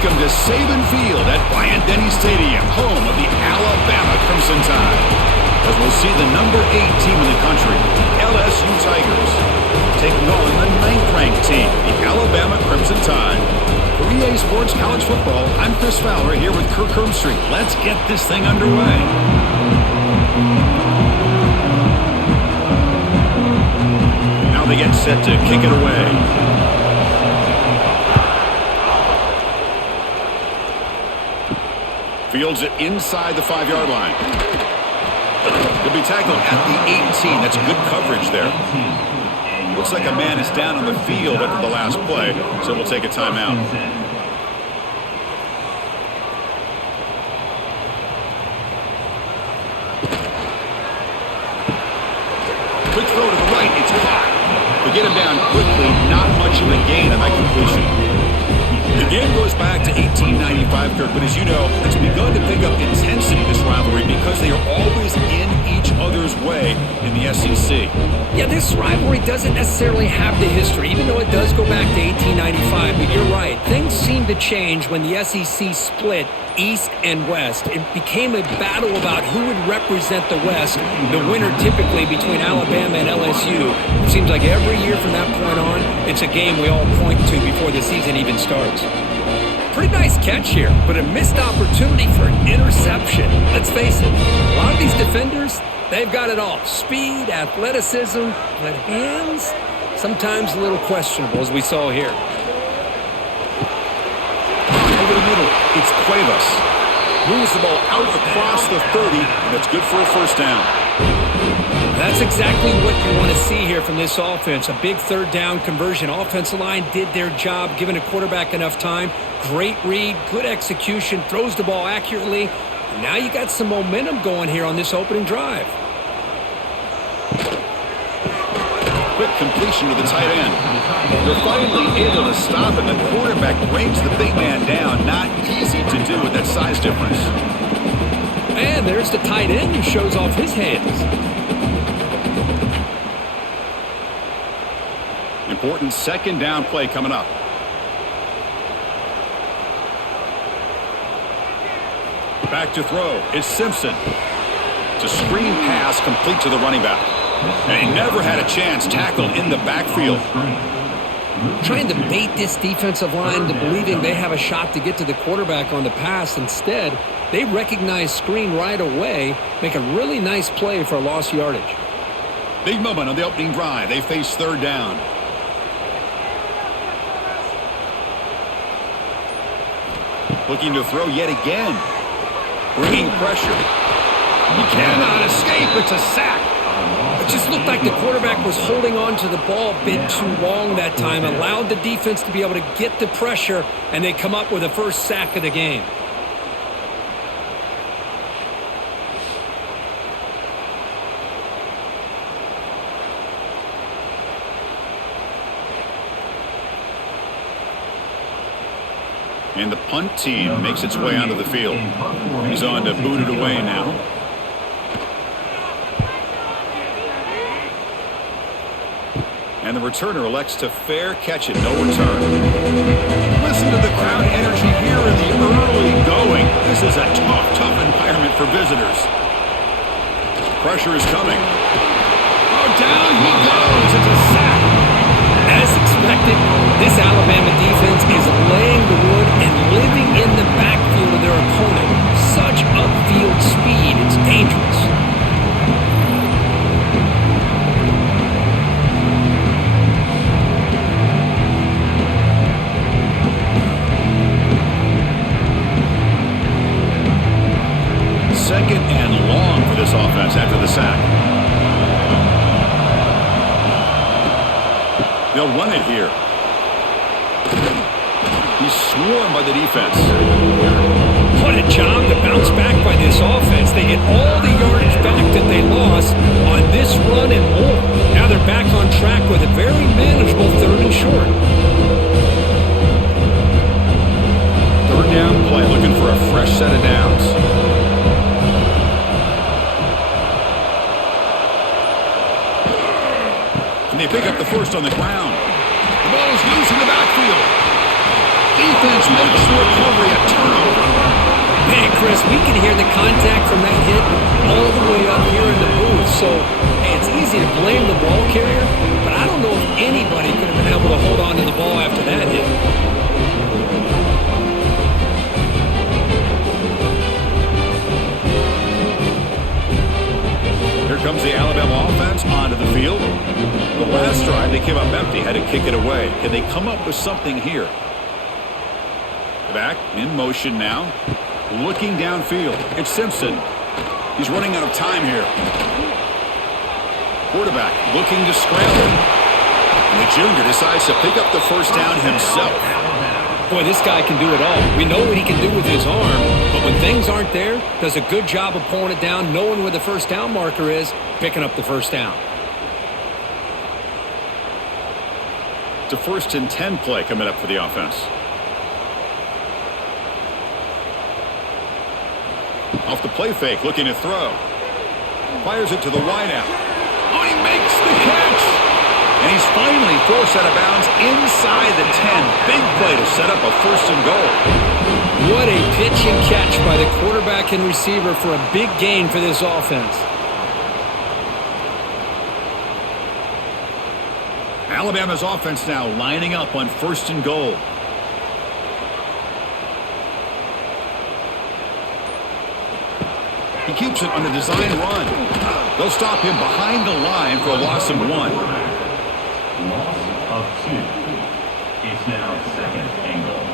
Welcome to Saban Field at Bryant-Denny Stadium, home of the Alabama Crimson Tide. As we'll see the number 8 team in the country, the LSU Tigers, taking on the 9th-ranked team, the Alabama Crimson Tide. For EA Sports College Football, I'm Chris Fowler here with Kirk Herbstreit. Let's get this thing underway. Now they get set to kick it away. Fields it inside the 5-yard line. He'll be tackled at the 18. That's good coverage there. Looks like a man is down on the field after the last play, so we'll take a timeout. Quick throw to the right. It's caught. They get him down quickly. Not much of a gain on that completion. The game goes back to 1895, Kirk, but as you know, it's begun to pick up intensity, this rivalry, because they are always in each other's way in the SEC. Yeah, this rivalry doesn't necessarily have the history, even though it does go back to 1895, but you're right. Things seem to change when the SEC split East and West. It became a battle about who would represent the West, the winner typically between Alabama and LSU. It seems like every year from that point on, it's a game we all point to before the season even starts. Pretty nice catch here, but a missed opportunity for an interception. Let's face it, a lot of these defenders, they've got it all. Speed, athleticism, but hands, sometimes a little questionable, as we saw here. Over the middle, it's Cuevas. Moves the ball out across the 30, and it's good for a first down. That's exactly what you want to see here from this offense. A big third down conversion. Offensive line did their job, giving a quarterback enough time. Great read, good execution, throws the ball accurately. And now you got some momentum going here on this opening drive. Quick completion to the tight end. They're finally able to stop it. The quarterback brings the big man down. Not easy to do with that size difference. And there's the tight end who shows off his hands. Important second down play coming up. Back to throw. It's Simpson. It's a screen pass complete to the running back. And he never had a chance tackled in the backfield. Trying to bait this defensive line to believing they have a shot to get to the quarterback on the pass. Instead, they recognize screen right away, make a really nice play for a lost yardage. Big moment on the opening drive. They face third down. Looking to throw yet again. Bringing pressure. He cannot escape. It's a sack. It just looked like the quarterback was holding on to the ball a bit too long that time. Allowed the defense to be able to get the pressure, and they come up with the first sack of the game. And the punt team makes its way onto the field. He's on to boot it away now. And the returner elects to fair catch it. No return. Listen to the crowd energy here in the early going. This is a tough environment for visitors. Pressure is coming. Oh, down he goes. It's a sack. As expected, this Alabama defense is laying the wood and living in the backfield of their opponent. Such upfield speed, it's dangerous. Second and long for this offense after the sack. They'll run it here. He's swarmed by the defense. What a job to bounce back by this offense. They get all the yardage back that they lost on this run and more. Now they're back on track with a very manageable third and short. Third down play, looking for a fresh set of downs. And they pick up the first on the ground. The ball is loose in the backfield. defense makes the recovery a turnover. Man, Chris, we can hear the contact from that hit all the way up here in the booth. So, hey, it's easy to blame the ball carrier, but I don't know if anybody could have been able to hold on to the ball after that hit. Here comes the Alabama offense onto the field. The last drive, they came up empty, had to kick it away. Can they come up with something here? Back in motion now. Looking downfield. It's Simpson. He's running out of time here. Quarterback looking to scramble. And the junior decides to pick up the first down himself. Boy, this guy can do it all. We know what he can do with his arm, but when things aren't there, does a good job of pulling it down, knowing where the first down marker is, picking up the first down. It's a 1st and 10 play coming up for the offense. Off the play fake, looking to throw. Fires it to the wideout. Oh, he makes the catch! And he's finally forced out of bounds inside the 10. Big play to set up a 1st and goal. What a pitch and catch by the quarterback and receiver for a big gain for this offense. Alabama's offense now lining up on 1st and goal. He keeps it on the design run. They'll stop him behind the line for a loss of 1. Loss of 2. It's now 2nd and goal.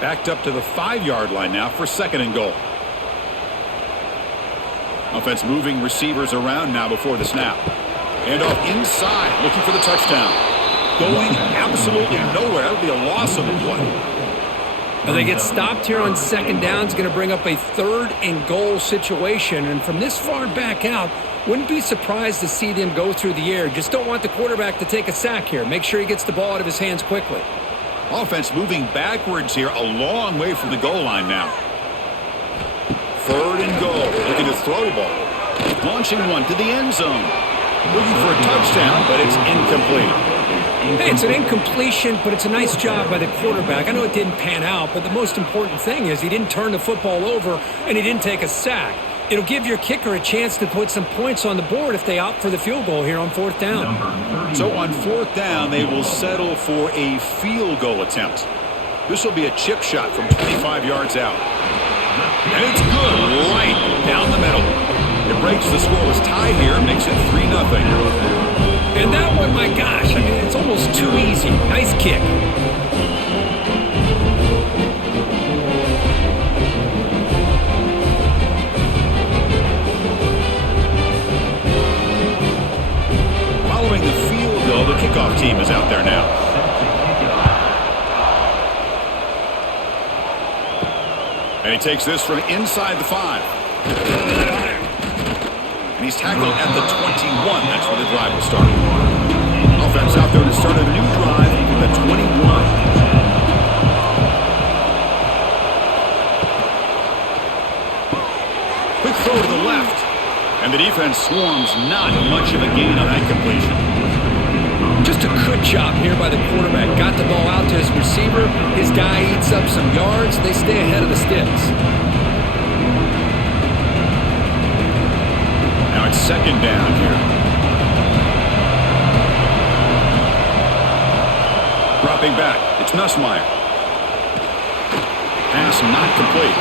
Backed up to the 5-yard line now for 2nd and goal. Offense moving receivers around now before the snap. And off inside, looking for the touchdown. Going absolutely nowhere. That would be a loss of a play. Now they get stopped here on 2nd down. It's going to bring up a 3rd and goal situation. And from this far back out, wouldn't be surprised to see them go through the air. Just don't want the quarterback to take a sack here. Make sure he gets the ball out of his hands quickly. Offense moving backwards here, a long way from the goal line now. 3rd and goal. Looking to throw the ball. Launching one to the end zone. Looking for a touchdown, but it's incomplete. Hey, it's an incompletion, but it's a nice job by the quarterback. I know it didn't pan out, but the most important thing is he didn't turn the football over and he didn't take a sack. It'll give your kicker a chance to put some points on the board if they opt for the field goal here on 4th down. So on 4th down, they will settle for a field goal attempt. This will be a chip shot from 25 yards out. And it's good, right down the middle. It breaks the scoreless tie here, makes it 3-0. And that one, my gosh, I mean, it's almost too easy. Nice kick. Following the field goal, the kickoff team is out there now. And he takes this from inside the 5. And he's tackled at the 21. That's where the drive will start. Offense out there to start a new drive at the 21. Quick throw to the left. And the defense swarms, not much of a gain on that completion. Just a good job here by the quarterback. Got the ball out to his receiver. His guy eats up some yards. They stay ahead of the sticks. Now it's 2nd down here. Dropping back. It's Nussmeier. Pass not complete.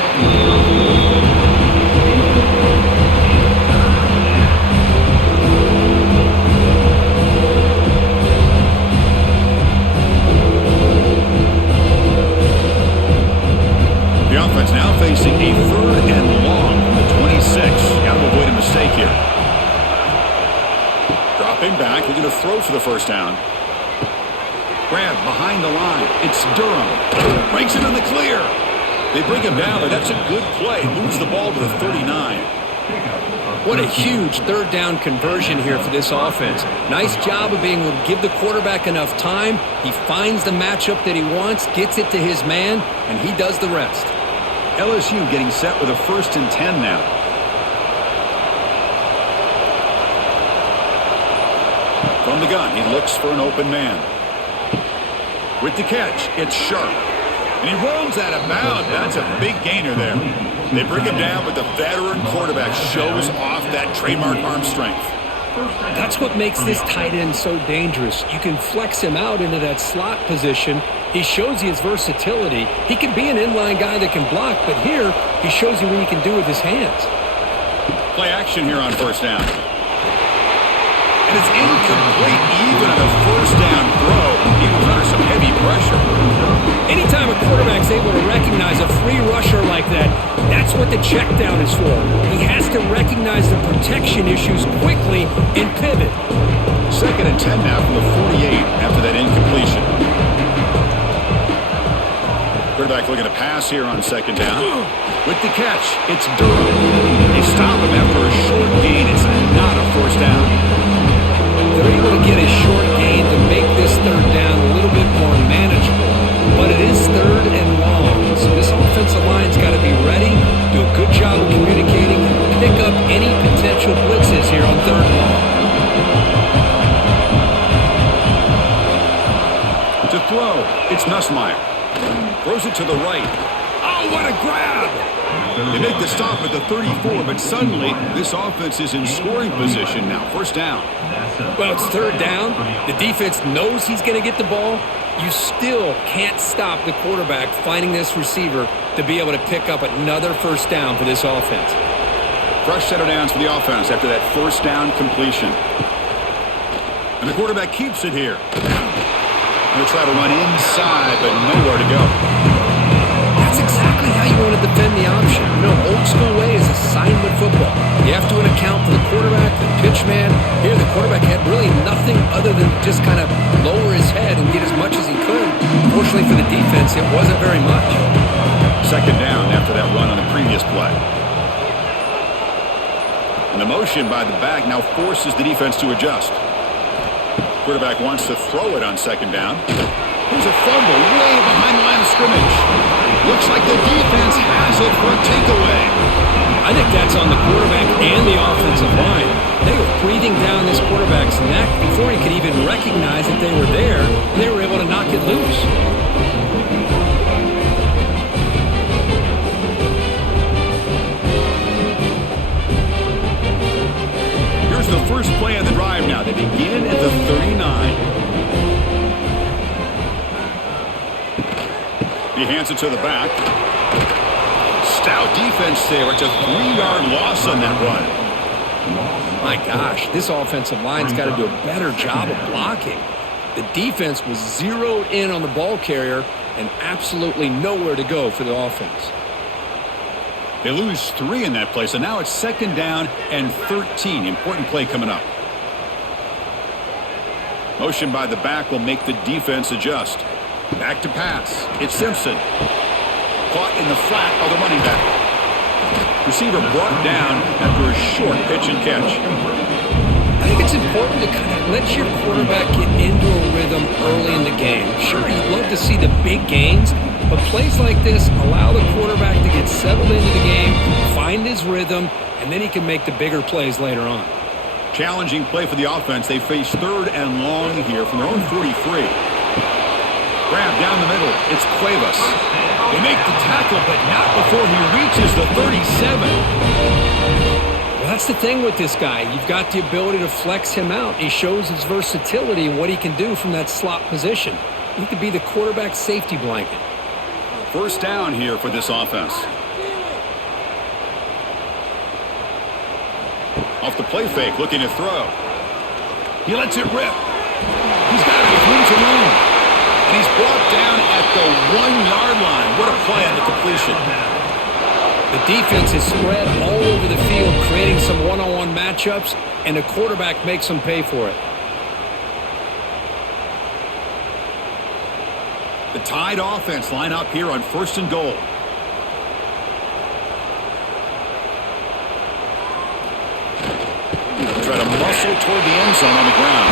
The offense now facing a 3rd and long from the 26. Got to avoid a mistake here. Dropping back, looking to throw for the first down. Grab behind the line. It's Durham. Breaks it in the clear. They bring him down, but that's a good play. Moves the ball to the 39. What a huge 3rd down conversion here for this offense. Nice job of being able to give the quarterback enough time. He finds the matchup that he wants, gets it to his man, and he does the rest. LSU getting set with a 1st and 10 now. From the gun, he looks for an open man. With the catch, it's Sharp. And he rolls out of bounds. That's a big gainer there. They bring him down, but the veteran quarterback shows off that trademark arm strength. That's what makes this tight end so dangerous. You can flex him out into that slot position. He shows you his versatility. He can be an inline guy that can block, but here he shows you what he can do with his hands. Play action here on first down. And it's incomplete even on a first down throw. He was under some heavy pressure. Anytime a quarterback's able to recognize a free rusher like that, that's what the check down is for. He has to recognize the protection issues quickly and pivot. 2nd and 10 now from the 48 after that incompletion. Quarterback looking to pass here on 2nd down. With the catch, it's Durham. They stop him after a short gain. It's not a first down. They're able to get a short gain to make this 3rd down a little bit more manageable. But it is 3rd and long, so this offensive line's got to be ready, do a good job of communicating, and pick up any potential blitzes here on 3rd and long. To throw, it's Nussmeier. Throws it to the right. Oh, what a grab! They make the stop at the 34, but suddenly this offense is in scoring position now. First down. Well, it's 3rd down. The defense knows he's going to get the ball. You still can't stop the quarterback finding this receiver to be able to pick up another first down for this offense. Fresh set of downs for the offense after that first down completion. And the quarterback keeps it here. Going to try to run inside, but nowhere to go. That's exactly how you want to defend the option. You know, old school way is assignment football. You have to account for the quarterback, the pitch man. Here, the quarterback had really nothing other than just kind of lower his head and get as much as he could. Fortunately for the defense, it wasn't very much. 2nd down after that run on the previous play. And the motion by the back now forces the defense to adjust. Quarterback wants to throw it on 2nd down. Here's a fumble way behind the line of scrimmage. Looks like the defense has it for a takeaway. I think that's on the quarterback and the offensive line. They were breathing down this quarterback's neck before he could even recognize that they were there, and they were able to knock it loose. Here's the first play of the drive now. They begin at the 39. He hands it to the back. Stout defense there. It's a 3-yard loss on that run. My gosh, this offensive line's got to do a better job of blocking. The defense was zeroed in on the ball carrier and absolutely nowhere to go for the offense. They lose 3 in that play, so now it's 2nd down and 13. Important play coming up. Motion by the back will make the defense adjust. Back to pass. It's Simpson. Caught in the flat by the running back. Receiver brought down after a short pitch and catch. I think it's important to kind of let your quarterback get into a rhythm early in the game. Sure, you'd love to see the big gains, but plays like this allow the quarterback to get settled into the game, find his rhythm, and then he can make the bigger plays later on. Challenging play for the offense. They face 3rd and long here from their own 43. Grab down the middle. It's Cuevas. They make the tackle, but not before he reaches the 37. Well, that's the thing with this guy. You've got the ability to flex him out. He shows his versatility and what he can do from that slot position. He could be the quarterback safety blanket. First down here for this offense. Off the play fake, looking to throw. He lets it rip. He's got it with room to run. And he's brought down at the 1-yard line. What a play on the completion. The defense is spread all over the field, creating some one-on-one matchups, and the quarterback makes them pay for it. The Tide offense line up here on 1st and goal. Try to muscle toward the end zone on the ground.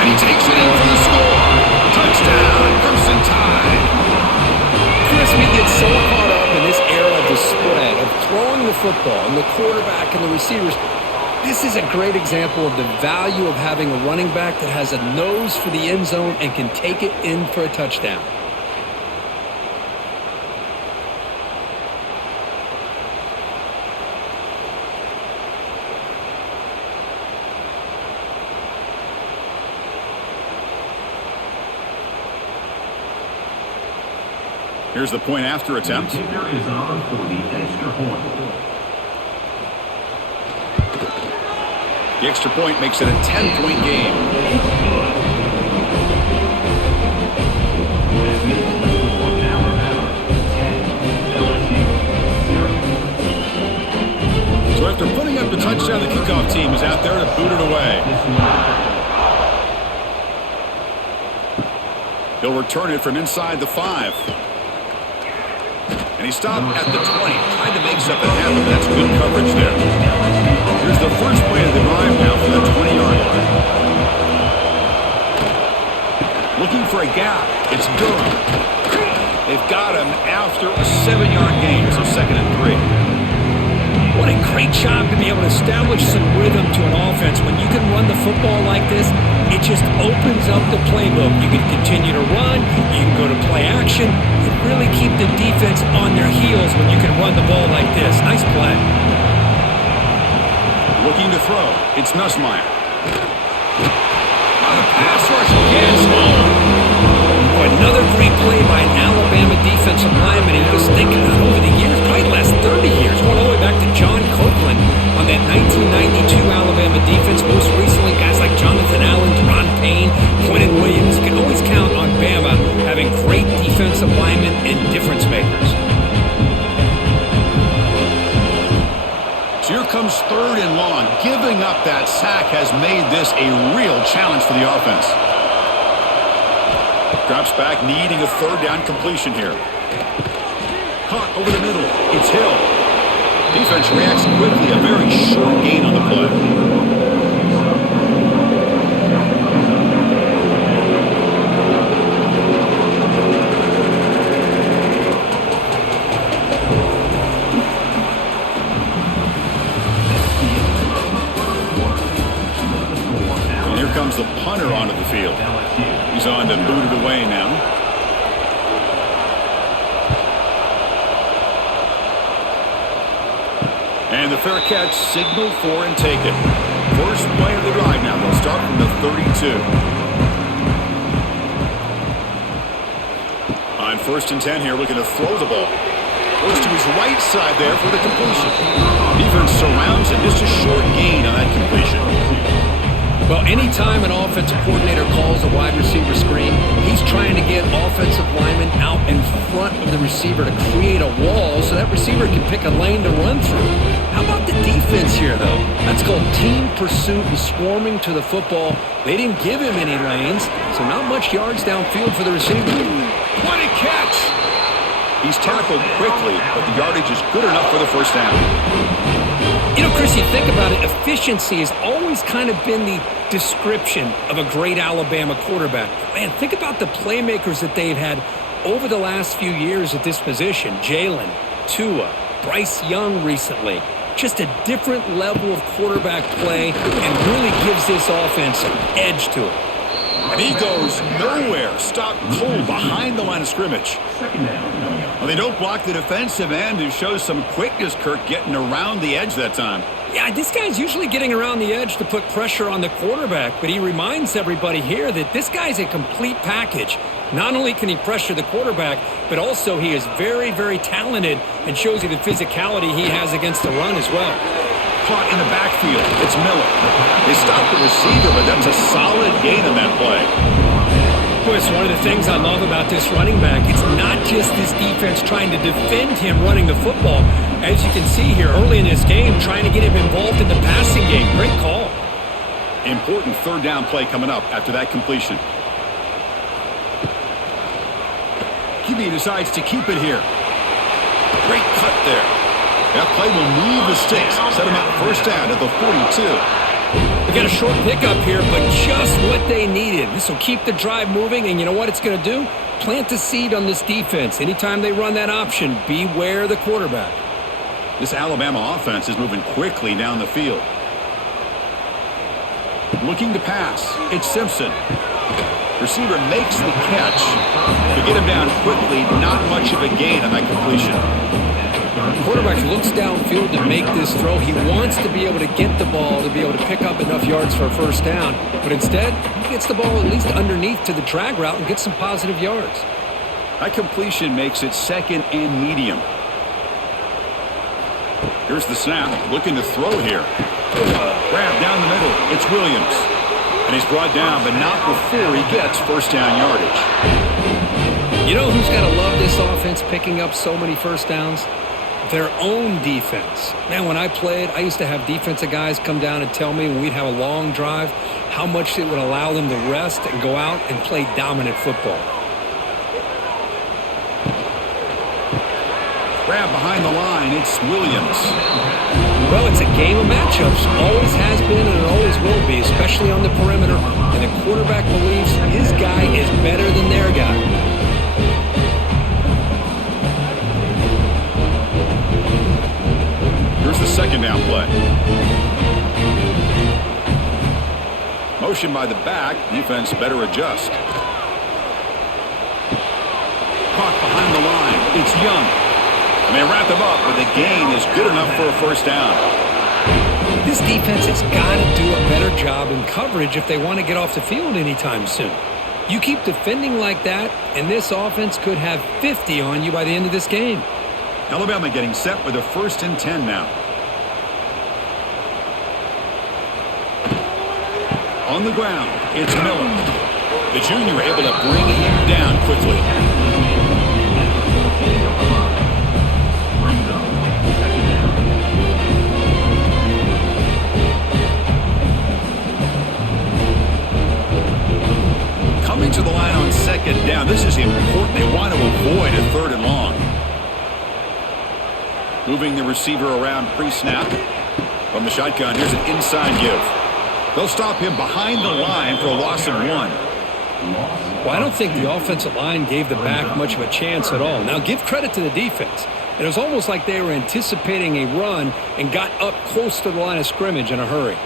And he takes it in for the score. Touchdown, Crimson Tide. Chris, we get so caught up in this era of the spread, of throwing the football, and the quarterback and the receivers. This is a great example of the value of having a running back that has a nose for the end zone and can take it in for a touchdown. Here's the point after attempt. The kicker is on for the extra point. The extra point makes it a 10-point game. That makes the score Alabama 10, LSU 0. So after putting up the touchdown, the kickoff team is out there to boot it away. He'll return it from inside the 5. And he stopped at the 20, tried to make something happen, but that's good coverage there. Here's the first play of the drive now from the 20-yard line. Looking for a gap. It's Durham. They've got him after a 7-yard gain, so 2nd and 3. What a great job to be able to establish some rhythm to an offense. When you can run the football like this, it just opens up the playbook. You can continue to run, you can go to play action, and really keep the defense on their heels when you can run the ball like this. Nice play. Looking to throw. It's Nussmeier. On the pass rush against Another great play by an Alabama defensive lineman. He was thinking about over the years, probably the last 30 years, going all the way back to John Copeland on that 1992 Alabama defense. Most recently, guys like Jonathan Allen, Deron Payne, Quentin Williams. You can always count on Bama having great defensive linemen and difference makers. So here comes 3rd and long. Giving up that sack has made this a real challenge for the offense. Drops back, needing a 3rd down completion here. Caught over the middle. It's Hill. Defense reacts quickly. A very short gain on the play. And here comes the punter onto the field. He's on to boot it away now. And the fair catch signaled for and taken. First play of the drive now. They'll start from the 32. On 1st and 10 here, looking to throw the ball. Goes to his right side there for the completion. Defense surrounds and just a short gain on that completion. Well, anytime an offensive coordinator calls a wide receiver screen, he's trying to get offensive linemen out in front of the receiver to create a wall so that receiver can pick a lane to run through. How about the defense here, though? That's called team pursuit and swarming to the football. They didn't give him any lanes, so not much yards downfield for the receiver. What a catch! He's tackled quickly, but the yardage is good enough for the 1st down. You know, Chris, you think about it, efficiency has always kind of been the description of a great Alabama quarterback. Man, think about the playmakers that they've had over the last few years at this position. Jalen, Tua, Bryce Young recently. Just a different level of quarterback play and really gives this offense an edge to it. And he goes nowhere. Stopped cold behind the line of scrimmage. 2nd down. Well, they don't block the defensive end, who shows some quickness, Kirk, getting around the edge that time. Yeah, this guy's usually getting around the edge to put pressure on the quarterback, but he reminds everybody here that this guy's a complete package. Not only can he pressure the quarterback, but also he is very, very talented and shows you the physicality he has against the run as well. Caught in the backfield. It's Miller. They stopped the receiver, but that's a solid gain on that play. Boy, it's one of the things I love about this running back. It's not just this defense trying to defend him running the football. As you can see here early in this game, trying to get him involved in the passing game. Great call. Important 3rd down play coming up after that completion. QB decides to keep it here. Great cut there. That play will move the sticks. Set him up 1st down at the 42. We got a short pickup here, but just what they needed. This will keep the drive moving, and you know what it's going to do? Plant the seed on this defense. Anytime they run that option, beware the quarterback. This Alabama offense is moving quickly down the field. Looking to pass. It's Simpson. Receiver makes the catch. To get him down quickly, not much of a gain on that completion. Quarterback looks downfield to make this throw. He wants to be able to get the ball to be able to pick up enough yards for a first down. But instead, he gets the ball at least underneath to the drag route and gets some positive yards. That completion makes it second and medium. Here's the snap. Looking to throw here. Grab down the middle. It's Williams. And he's brought down, but not before he gets first down yardage. You know who's got to love this offense picking up so many first downs? Their own defense. Man, when I played, I used to have defensive guys come down and tell me when we'd have a long drive how much it would allow them to rest and go out and play dominant football. Grab behind the line. It's Williams. Well, it's a game of matchups. Always has been and it always will be, especially on the perimeter. And the quarterback believes his guy is better than their guy. Here's the second down play. Motion by the back. Defense better adjust. Caught behind the line. It's Young. And they wrap him up, but the gain is good enough for a first down. This defense has got to do a better job in coverage if they want to get off the field anytime soon. You keep defending like that, and this offense could have 50 on you by the end of this game. Alabama getting set with a 1st and 10 now. On the ground, it's Miller. The junior able to bring him down quickly. Coming to the line on second down. This is important. They want to avoid a 3rd and long. Moving the receiver around pre-snap. From the shotgun, here's an inside give. They'll stop him behind the line for a loss of 1. Well, I don't think the offensive line gave the back much of a chance at all. Now, give credit to the defense. It was almost like they were anticipating a run and got up close to the line of scrimmage in a hurry.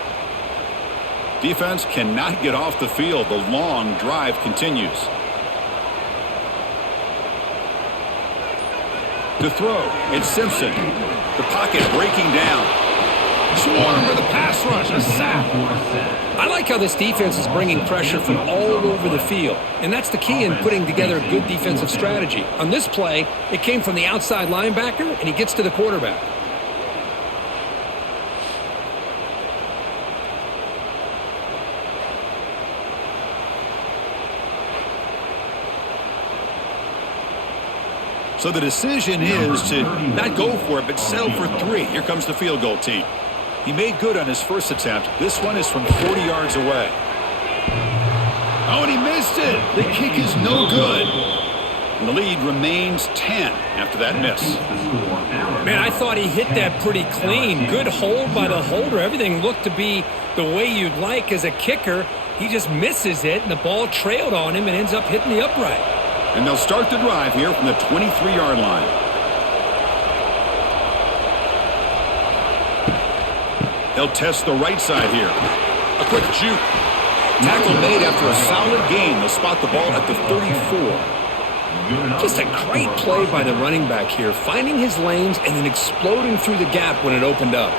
Defense cannot get off the field. The long drive continues. To throw, it's Simpson. The pocket breaking down. Swarm for the pass rush. A sack. I like how this defense is bringing pressure from all over the field. And that's the key in putting together a good defensive strategy. On this play, it came from the outside linebacker, and he gets to the quarterback. So the decision is to not go for it, but settle for 3. Here comes the field goal team. He made good on his first attempt. This one is from 40 yards away. Oh, and he missed it. The kick is no good. And the lead remains 10 after that miss. Man, I thought he hit that pretty clean. Good hold by the holder. Everything looked to be the way you'd like as a kicker. He just misses it, and the ball trailed on him and ends up hitting the upright. And they'll start the drive here from the 23-yard line. They'll test the right side here. A quick juke. Tackle made after a solid gain. They'll spot the ball at the 34. Just a great play by the running back here, finding his lanes and then exploding through the gap when it opened up.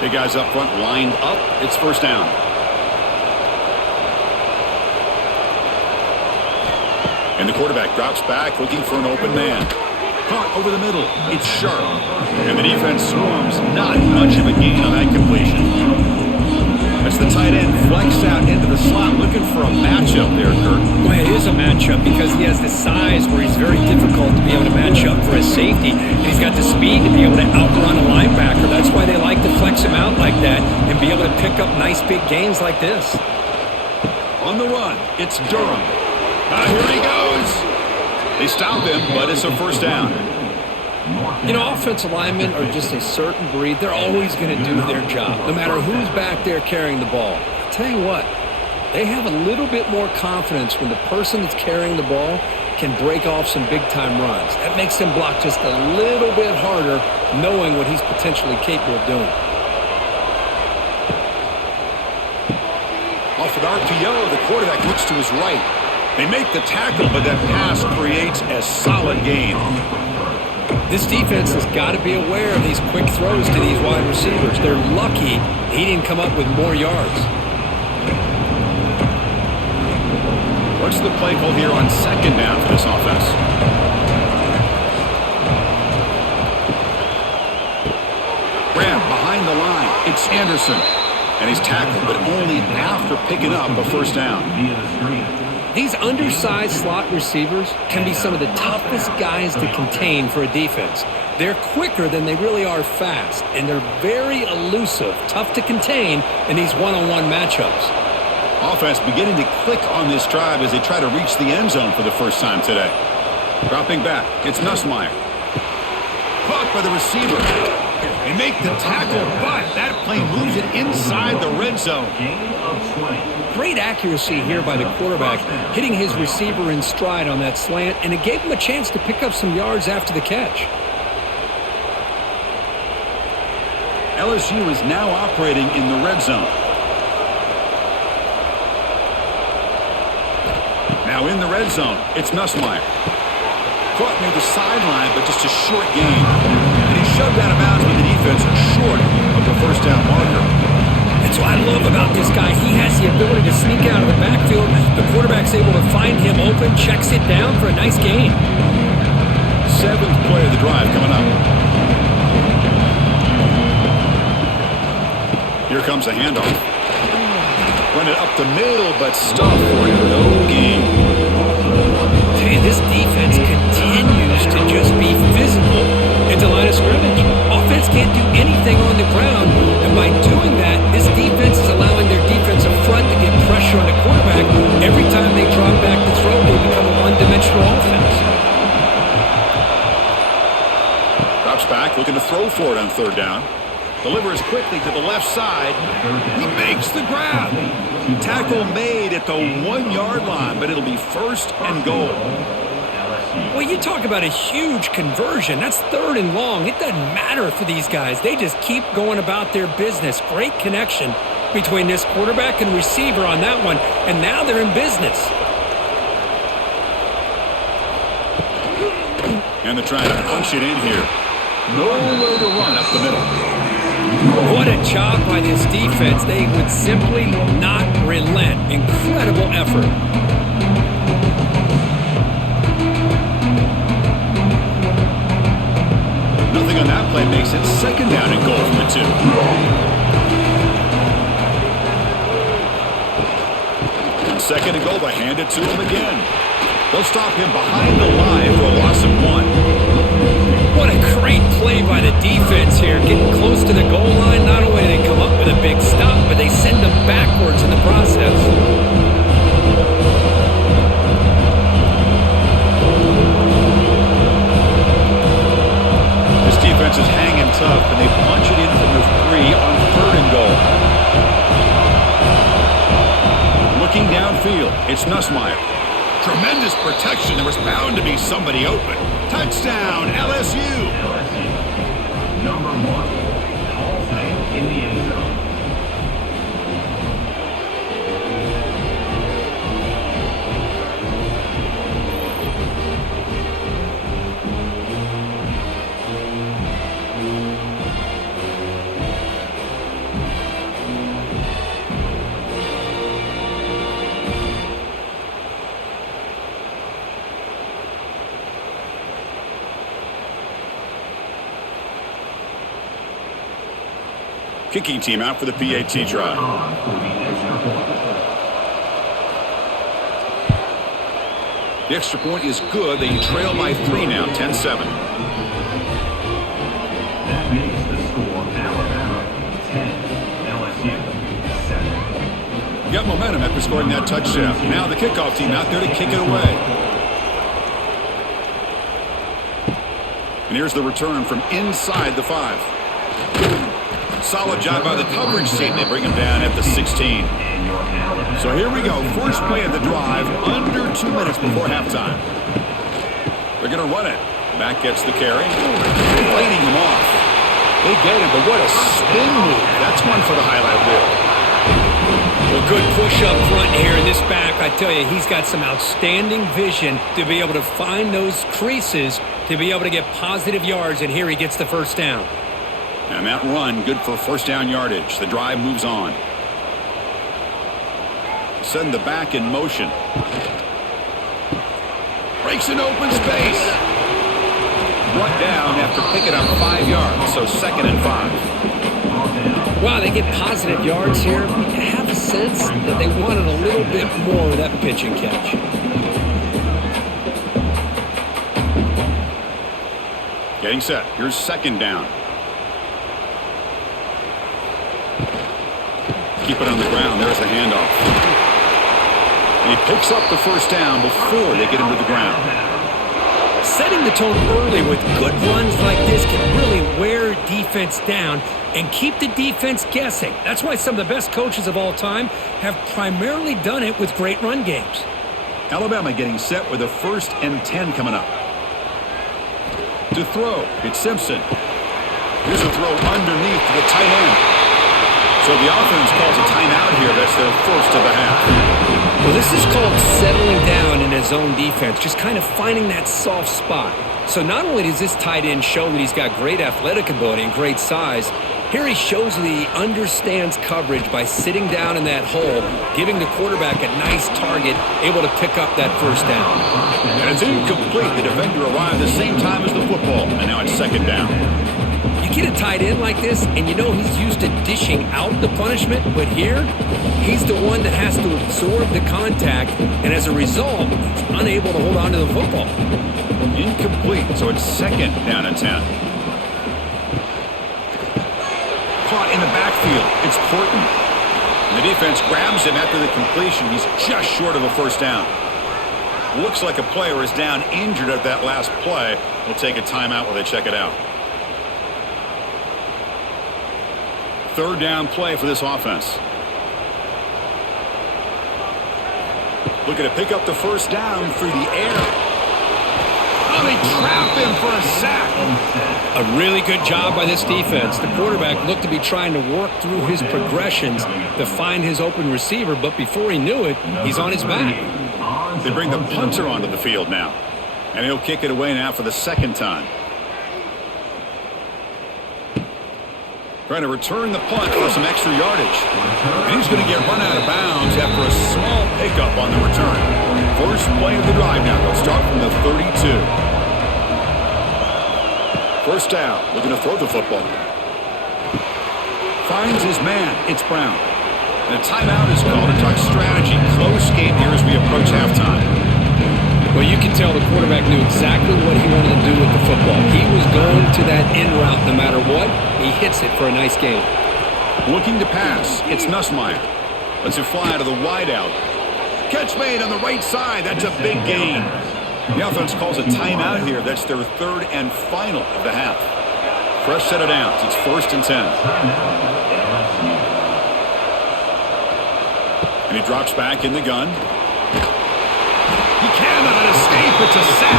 Big guys up front lined up. It's first down. And the quarterback drops back looking for an open man. Caught over the middle. It's Sharp. And the defense swarms. Not much of a gain on that completion. As the tight end flex out into the slot looking for a matchup there, Kurt. Well, it is a matchup because he has the size where he's very difficult to be able to match up for his safety. And he's got the speed to be able to outrun a linebacker. That's why they like to flex him out like that and be able to pick up nice big gains like this. On the run, it's Durham. Here he goes. They stop him, but it's a first down. You know, offensive linemen are just a certain breed. They're always going to do their job, no matter who's back there carrying the ball. I'll tell you what, they have a little bit more confidence when the person that's carrying the ball can break off some big-time runs. That makes him block just a little bit harder, knowing what he's potentially capable of doing. Off an RPO, the quarterback looks to his right. They make the tackle, but that pass creates a solid gain. This defense has got to be aware of these quick throws to these wide receivers. They're lucky he didn't come up with more yards. What's the play call here on second down for this offense? Grab behind the line. It's Anderson. And he's tackled, but only after picking up a first down. These undersized slot receivers can be some of the toughest guys to contain for a defense. They're quicker than they really are fast, and they're very elusive, tough to contain in these one-on-one matchups. Offense beginning to click on this drive as they try to reach the end zone for the first time today. Dropping back, it's Nussmeier. Caught by the receiver. They make the tackle, but that play moves it inside the red zone. Great accuracy here by the quarterback, hitting his receiver in stride on that slant, and it gave him a chance to pick up some yards after the catch. LSU is now operating in the red zone. Now in the red zone, it's Nussmeier. Caught near the sideline, but just a short gain. And he's shoved out of bounds with the defense short of the first down marker. That's what I love about this guy. He has the ability to sneak out of the backfield. The quarterback's able to find him open, checks it down for a nice gain. Seventh play of the drive coming up. Here comes a handoff. Run it up the middle, but stuffed for no gain. Hey, this defense continues to just be physical into line of scrimmage. Offense can't do anything on the ground, and by doing that, this defense is allowing their defensive front to get pressure on the quarterback. Every time they drop back to throw, they become a one-dimensional offense. Drops back, looking to throw for it on third down. Delivers quickly to the left side. He makes the grab. Tackle made at the 1 yard line, but it'll be first and goal. Well, you talk about a huge conversion. That's third and long. It doesn't matter for these guys. They just keep going about their business. Great connection between this quarterback and receiver on that one, and now they're in business. And they're trying to punch it in here. Nowhere to run up the middle. What a job by this defense. They would simply not relent. Incredible effort. Nothing on that play makes it second down and goal from the 2. And second and goal, they hand it to him again. They'll stop him behind the line for a loss of 1. What a great play by the defense here. Getting close to the goal line, not only do they come up with a big stop, but they send them backwards in the process. This defense is hanging tough, and they punch it in from the 3 on third and goal. Looking downfield, it's Nussmeier. Tremendous protection. There was bound to be somebody open. Touchdown, LSU. LSU, number 1, Hall Fame in the end zone. Kicking team out for the PAT try. The extra point is good. They trail by 3 now, 10-7. That makes the score Alabama 10, LSU 7. You got momentum after scoring that touchdown. Now the kickoff team out there to kick it away. And here's the return from inside the 5. Solid job by the coverage team. They bring him down at the 16. So here we go. First play of the drive, under 2 minutes before halftime. They're going to run it. Back gets the carry. Fighting him off. They get him, but what a spin move. That's one for the highlight reel. Well, good push up front here in this back. I tell you, he's got some outstanding vision to be able to find those creases, to be able to get positive yards, and here he gets the first down. And that run, good for first down yardage. The drive moves on. Send the back in motion. Breaks an open space. Brought down after picking up 5 yards, so 2nd and 5. Wow, they get positive yards here. I have a sense that they wanted a little bit more of that pitch and catch. Getting set. Here's 2nd down. Keep it on the ground. There's the handoff. And he picks up the first down before they get him to the ground. Setting the tone early with good runs like this can really wear defense down and keep the defense guessing. That's why some of the best coaches of all time have primarily done it with great run games. Alabama getting set with a 1st and 10 coming up. To throw, it's Simpson. Here's a throw underneath to the tight end. So the offense calls a timeout here. That's their first of the half. Well, this is called settling down in his own defense, just kind of finding that soft spot. So not only does this tight end show that he's got great athletic ability and great size, here he shows that he understands coverage by sitting down in that hole, giving the quarterback a nice target, able to pick up that first down. And it's incomplete. The defender arrived the same time as the football, and now it's 2nd down. You get a tight end like this, and you know he's used to dishing out the punishment, but here, he's the one that has to absorb the contact, and as a result, he's unable to hold on to the football. Incomplete, so it's 2nd down and 10. Caught in the backfield. It's Porton. The defense grabs him after the completion. He's just short of a first down. Looks like a player is down injured at that last play. We'll take a timeout while they check it out. 3rd down play for this offense. Looking to pick up the first down through the air. Oh, they trap him for a sack. A really good job by this defense. The quarterback looked to be trying to work through his progressions to find his open receiver, but before he knew it, he's on his back. They bring the punter onto the field now, and he'll kick it away now for the 2nd time. Trying to return the punt for some extra yardage. And he's going to get run out of bounds after a small pickup on the return. First play of the drive now. They'll start from the 32. First down. Looking to throw the football. Finds his man. It's Brown. And a timeout is called to talk strategy. Close game here as we approach halftime. Well, you can tell the quarterback knew exactly what he wanted to do with the football. He was going to that in route no matter what. He hits it for a nice gain. Looking to pass. It's Nussmeier. Lets it fly to the wideout. Catch made on the right side. That's a big gain. The offense calls a timeout here. That's their 3rd and final of the half. Fresh set of downs. It's 1st and 10. And he drops back in the gun. He cannot escape. It's a sack.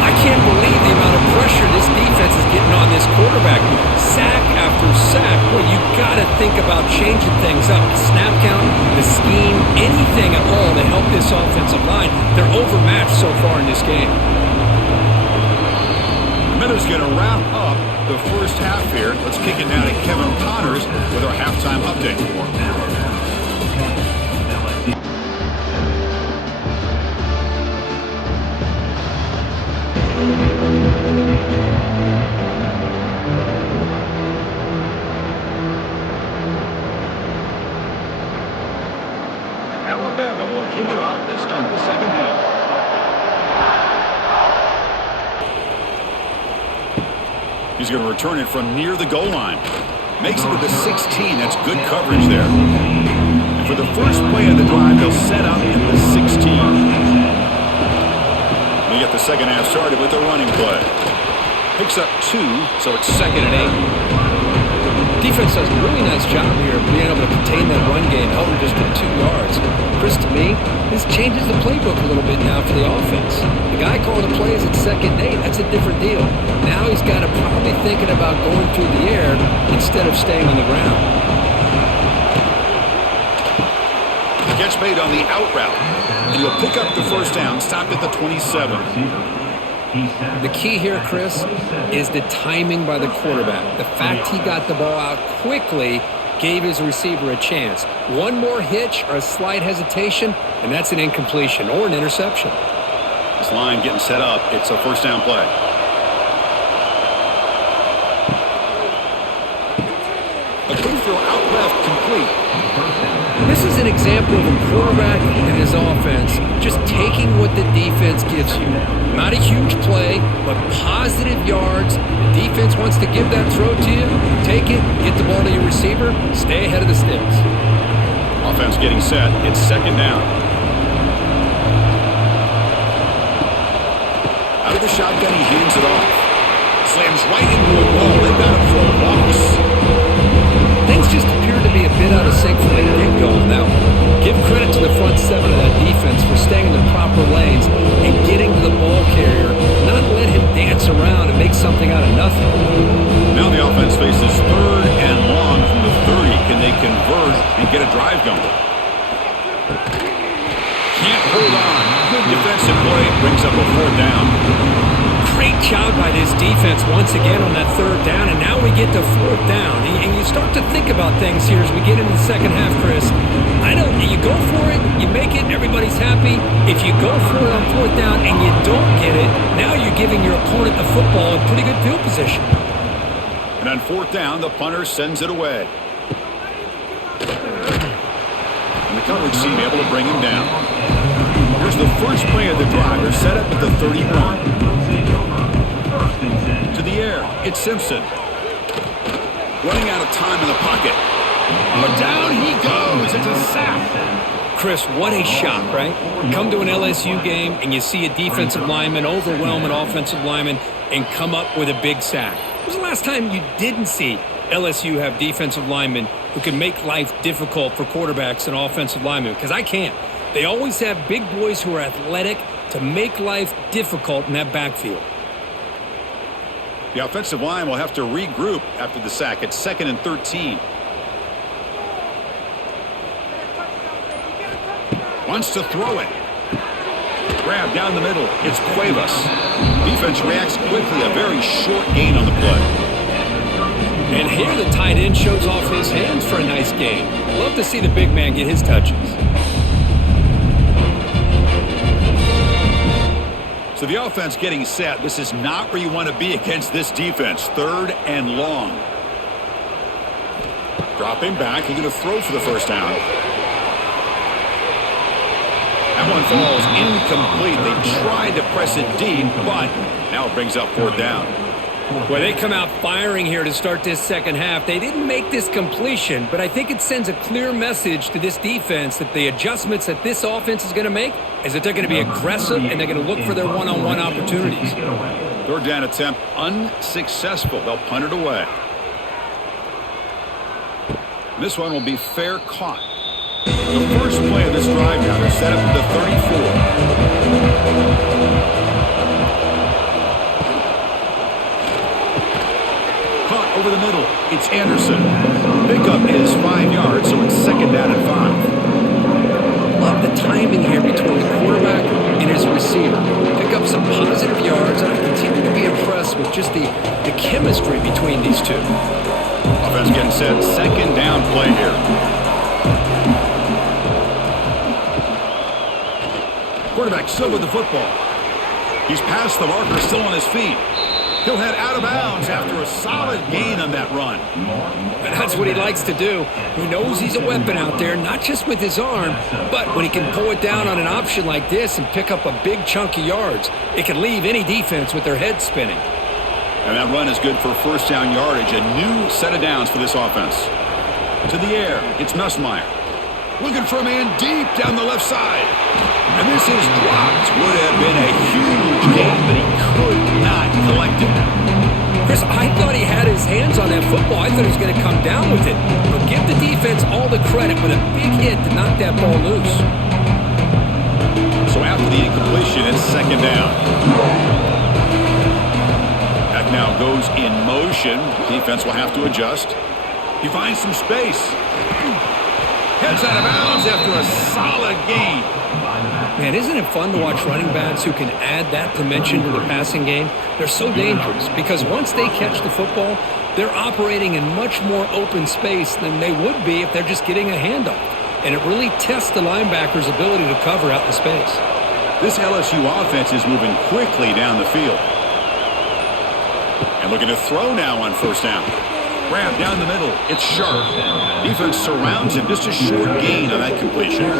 I can't believe the amount of pressure this defense is getting on this quarterback. Sack after sack. Well, you got to think about changing things up. The snap count, the scheme, anything at all to help this offensive line. They're overmatched so far in this game. The minute's going to wrap up the first half here. Let's kick it down to Kevin Connors with our halftime update. Alabama will kick it off to start the 2nd half. He's going to return it from near the goal line. Makes it to the 16. That's good coverage there. And for the first play of the drive, they'll set up in the 16. They get the 2nd half started with a running play. Picks up 2, so it's 2nd and 8. defense does a really nice job here of being able to contain that run game, held him just to 2 yards. Chris, to me, this changes the playbook a little bit now for the offense. The guy calling the plays at 2nd and 8, that's a different deal. Now he's got to probably thinking about going through the air instead of staying on the ground. Catch made on the out route, and he'll pick up the first down, stopped at the 27. The key here, Chris, is the timing by the quarterback. The fact he got the ball out quickly gave his receiver a chance. One more hitch or a slight hesitation, and that's an incompletion or an interception. This line getting set up. It's a first down play. A quick throw out left, complete. This is an example of a quarterback and his offense just taking what the defense gives you. Not a huge play, but positive yards. The defense wants to give that throw to you. Take it, get the ball to your receiver, stay ahead of the sticks. Offense getting set. It's 2nd down. Out of the shotgun, he hands it off. Slams right into a wall. They've got him for a loss. Things just appear to be a bit out of sync from the get-go on that one. Give credit to the front 7 of that defense for staying in the proper lanes and getting to the ball carrier, not let him dance around and make something out of nothing. Now the offense faces 3rd and long from the 30. Can they convert and get a drive going? Can't hold on. Good defensive play. Brings up a 4th down. Great job by this defense once again on that 3rd down, and now we get to 4th down. And you start to think about things here as we get into the second half, Chris. I know you go for it, you make it, and everybody's happy. If you go for it on 4th down and you don't get it, now you're giving your opponent the football in pretty good field position. And on 4th down, the punter sends it away. And the coverage team able to bring him down. Here's the first play of the drive. They're set up at the 31. To the air, it's Simpson. Running out of time in the pocket. Oh, down he goes. It's a sack. Chris, what a shot, right? Come to an LSU game and you see a defensive lineman overwhelm an offensive lineman and come up with a big sack. When was the last time you didn't see LSU have defensive linemen who can make life difficult for quarterbacks and offensive linemen? Because I can't. They always have big boys who are athletic to make life difficult in that backfield. The offensive line will have to regroup after the sack. It's 2nd and 13. Wants to throw it. Grab down the middle. It's Cuevas. Defense reacts quickly. A very short gain on the play. And here the tight end shows off his hands for a nice gain. Love to see the big man get his touches. So the offense getting set. This is not where you want to be against this defense. 3rd and long. Dropping back. He's going to throw for the first down. That one falls incomplete. They tried to press it deep, but now it brings up 4th down. Well, they come out firing here to start this second half. They didn't make this completion, but I think it sends a clear message to this defense that the adjustments that this offense is going to make is that they're going to be aggressive and they're going to look for their one-on-one opportunities. 3rd down attempt unsuccessful. They'll punt it away. This one will be fair caught. The first play of this drive now. They're set up at the 34. Over the middle, it's Anderson. Pickup is 5 yards, so it's 2nd down and 5. Love the timing here between the quarterback and his receiver. Pick up some positive yards, and I continue to be impressed with just the chemistry between these two. Offense getting set. 2nd down play here. Quarterback still with the football. He's past the marker, still on his feet. He'll head out of bounds after a solid gain on that run. And that's what he likes to do. He knows he's a weapon out there, not just with his arm, but when he can pull it down on an option like this and pick up a big chunk of yards, it can leave any defense with their head spinning. And that run is good for first down yardage. A new set of downs for this offense. To the air, it's Nussmeier. Looking for a man deep down the left side. And this is dropped. Would have been a huge gain, but he could not collect it. Chris, I thought he had his hands on that football. I thought he was going to come down with it. But give the defense all the credit with a big hit to knock that ball loose. So after the incompletion, it's second down. That now goes in motion. Defense will have to adjust. He finds some space. Heads out of bounds after a solid gain. Man, isn't it fun to watch running backs who can add that dimension to the passing game? They're so dangerous because once they catch the football, they're operating in much more open space than they would be if they're just getting a handoff. And it really tests the linebacker's ability to cover out the space. This LSU offense is moving quickly down the field. And looking to throw now on first down. Grab down the middle. It's sharp. Defense surrounds him. Just a short gain on that completion.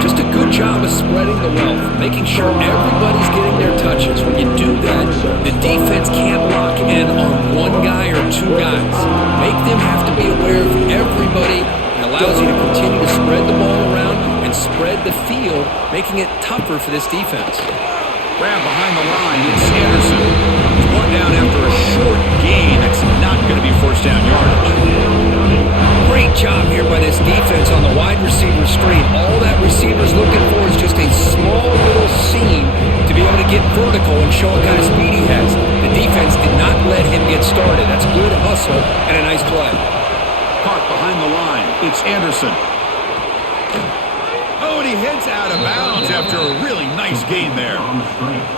Just a good job of spreading the wealth, making sure everybody's getting their touches. When you do that, the defense can't lock in on one guy or two guys. Make them have to be aware of everybody. It allows you to continue to spread the ball around and spread the field, making it tougher for this defense. Grab behind the line. It's Anderson. He's brought down after a short gain. That's not going to be first down yardage. Great job here by this defense on the wide receiver screen. All that receiver's looking for is just a small little seam to be able to get vertical and show what kind of speed he has. The defense did not let him get started. That's good hustle and a nice play. Caught behind the line. It's Anderson. Oh, and he heads out of bounds after a really nice gain there.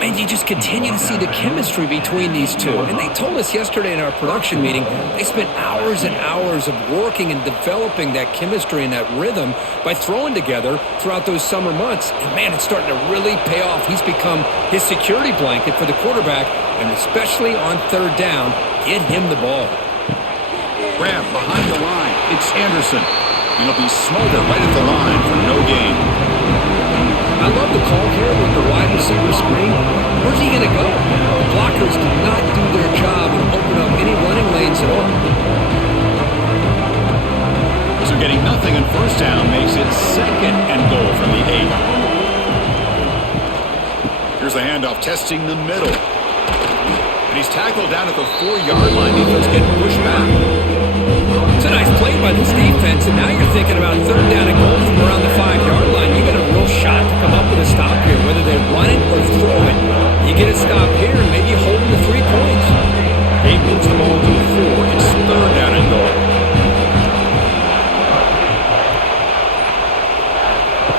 And you just continue to see the chemistry between these two. And they told us yesterday in our production meeting, they spent hours and hours of working and developing that chemistry and that rhythm by throwing together throughout those summer months. And man, it's starting to really pay off. He's become his security blanket for the quarterback, and especially on third down, get him the ball. Grab behind the line. It's Anderson. He'll be smothered right at the line for no gain. I love the call here with the wide receiver screen. Where's he going to go? The blockers did not do their job and open up any running lanes at all. So getting nothing on first down makes it second and goal from the 8. Here's the handoff, testing the middle. And he's tackled down at the 4-yard line. Defense getting pushed back. It's a nice play by this defense, and now you're thinking about third down and goal from around the 5-yard line. You got a real shot to come up with a stop here, whether they run it or throw it. You get a stop here, and maybe you hold them to 3 points. He moves the ball to 4. It's third down and goal.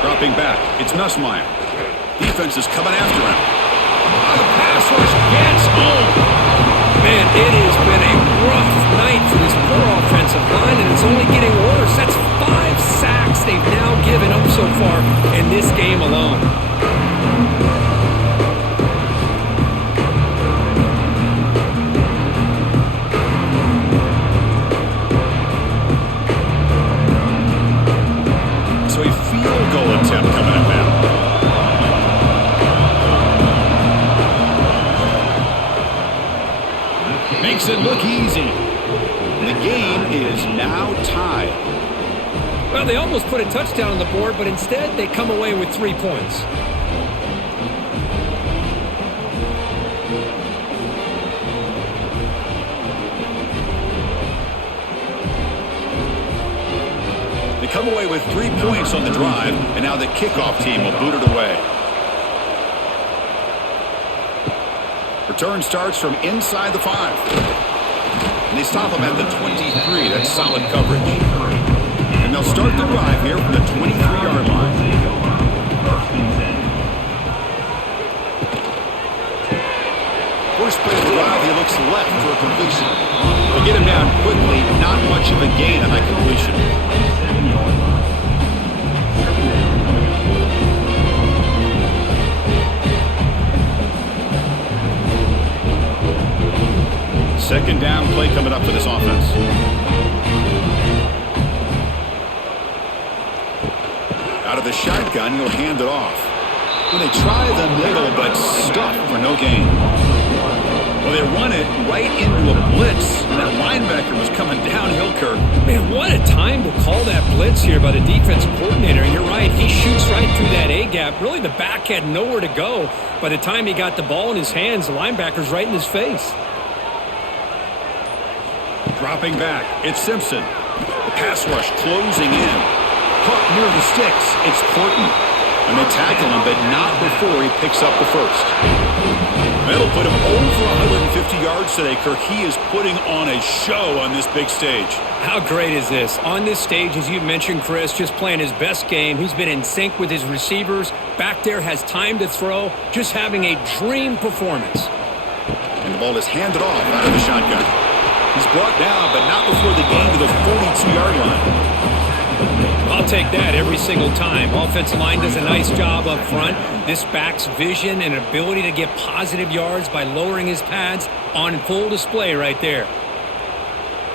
Dropping back, it's Nussmeier. Defense is coming after him. The pass rush gets home. Man, it has been a rough night for this poor offensive line, and it's only getting worse. That's 5 sacks they've now given up so far in this game alone. So a field goal attempt coming up now. Makes it look easy. The game is now tied. Well, they almost put a touchdown on the board, but instead they come away with 3 points. They come away with 3 points on the drive, and now the kickoff team will boot it away. Return starts from inside the 5. And they stop him at the 23. That's solid coverage. And they'll start the drive here from the 23-yard line. First play of the drive, he looks left for a completion. They get him down quickly, not much of a gain on that completion. Second down play coming up for this offense. Out of the shotgun, he'll hand it off. When they try the middle, but stuffed for no gain. Well, they run it right into a blitz. That linebacker was coming downhill, Kirk. Man, what a time to call that blitz here by the defensive coordinator. And you're right, he shoots right through that A-gap. Really, the back had nowhere to go. By the time he got the ball in his hands, the linebacker's right in his face. dropping back. It's Simpson. The pass rush closing in. Caught near the sticks. It's Horton. And they tackle him, but not before he picks up the first. That'll put him over 150 yards today, Kirk. He is putting on a show on this big stage. How great is this? On this stage, as you mentioned, Chris, just playing his best game. He's been in sync with his receivers. Back there, has time to throw. Just having a dream performance. And the ball is handed off out of the shotgun. He's brought down, but not before the gain to the 42-yard line. I'll take that every single time. Offensive line does a nice job up front. This back's vision and ability to get positive yards by lowering his pads on full display right there.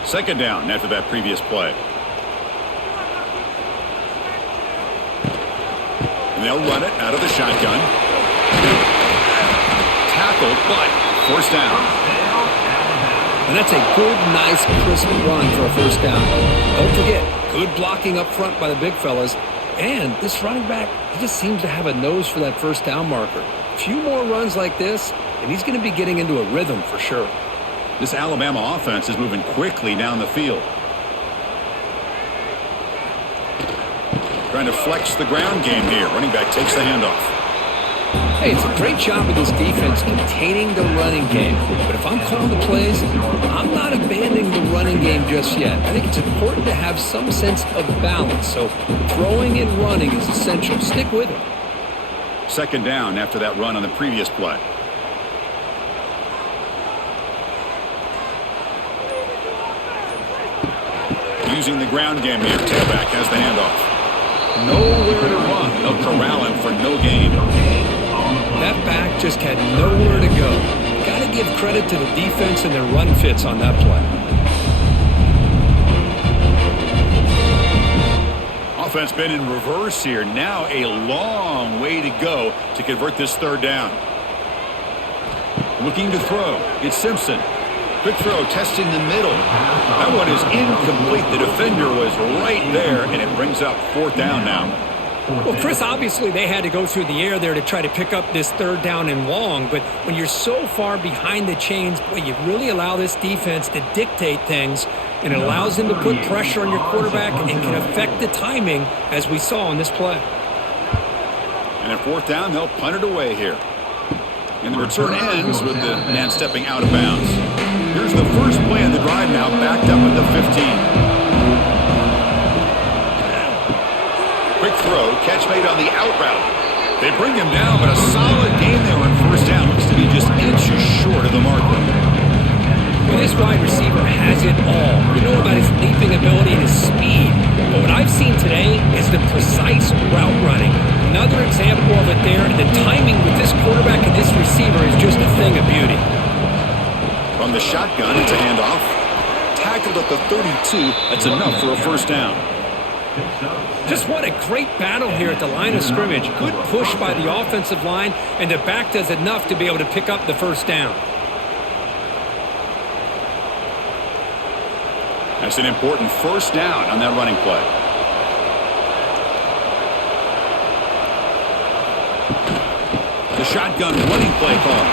Second down after that previous play. And they'll run it out of the shotgun. Tackled, but first down. And that's a good, nice, crisp run for a first down. Don't forget, good blocking up front by the big fellas. And this running back, he just seems to have a nose for that first down marker. A few more runs like this, and he's going to be getting into a rhythm for sure. This Alabama offense is moving quickly down the field. Trying to flex the ground game here. Running back takes the handoff. Hey, it's a great job of this defense containing the running game. But if I'm calling the plays, I'm not abandoning the running game just yet. I think it's important to have some sense of balance. So throwing and running is essential. Stick with it. Second down after that run on the previous play. Using the ground game here. Tailback has the handoff. Nowhere to run. They'll corral him for no gain. That back just had nowhere to go. Got to give credit to the defense and their run fits on that play. Offense been in reverse here. Now a long way to go to convert this third down. Looking to throw. It's Simpson. Quick throw, testing the middle. That one is incomplete. The defender was right there, and it brings up fourth down now. Well, Chris, obviously they had to go through the air there to try to pick up this third down and long, but when you're so far behind the chains, boy, you really allow this defense to dictate things, and it allows them to put pressure on your quarterback and can affect the timing, as we saw on this play. And at fourth down, they'll punt it away here. And the return ends with the man stepping out of bounds. Here's the first play of the drive now, backed up at the 15. Quick throw, catch made on the out route. They bring him down, but a solid gain there on first down. Looks to be just inches short of the marker. Well, this wide receiver has it all. You know about his leaping ability and his speed. But what I've seen today is the precise route running. Another example of it there. And the timing with this quarterback and this receiver is just a thing of beauty. From the shotgun, it's a handoff. Tackled at the 32. That's enough for a first down. Just what a great battle here at the line of scrimmage. Good push by the offensive line, and the back does enough to be able to pick up the first down. That's an important first down on that running play. The shotgun running play call.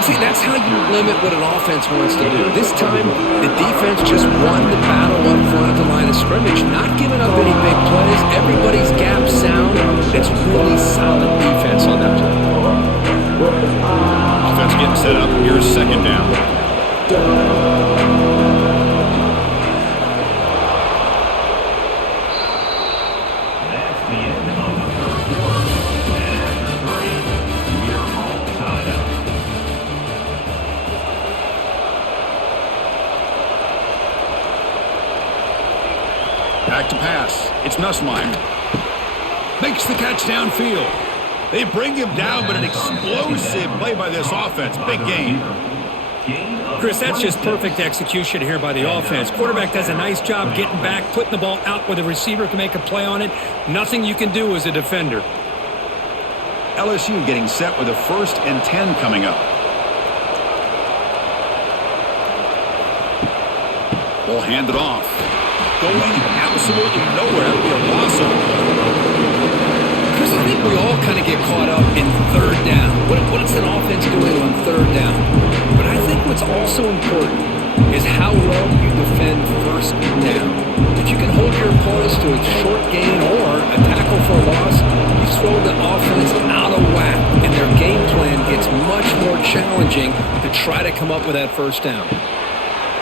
See, that's how you limit what an offense wants to do. This time, the defense just won the battle up front at the line of scrimmage, not giving up any big plays. Everybody's gap sound. It's really solid defense on that play. Offense getting set up. Here's second down. That's the end of the first quarter. And after 3, we are all tied up. Back to pass. It's Nussmeier. Makes the catch downfield. They bring him down, but an explosive play by this offense. Big gain. Chris, that's just perfect execution here by the offense. Quarterback does a nice job getting back, putting the ball out where the receiver can make a play on it. Nothing you can do as a defender. LSU getting set with a 1st and 10 coming up. Ball handed off. Going absolutely nowhere. That would be a loss of Chris, I think we all kind of get caught up in third down. What's an offense doing on third down? But I think what's also important is how well you defend first down. If you can hold your opponents to a short gain or a tackle for a loss, you throw the offense out of whack, and their game plan gets much more challenging to try to come up with that first down.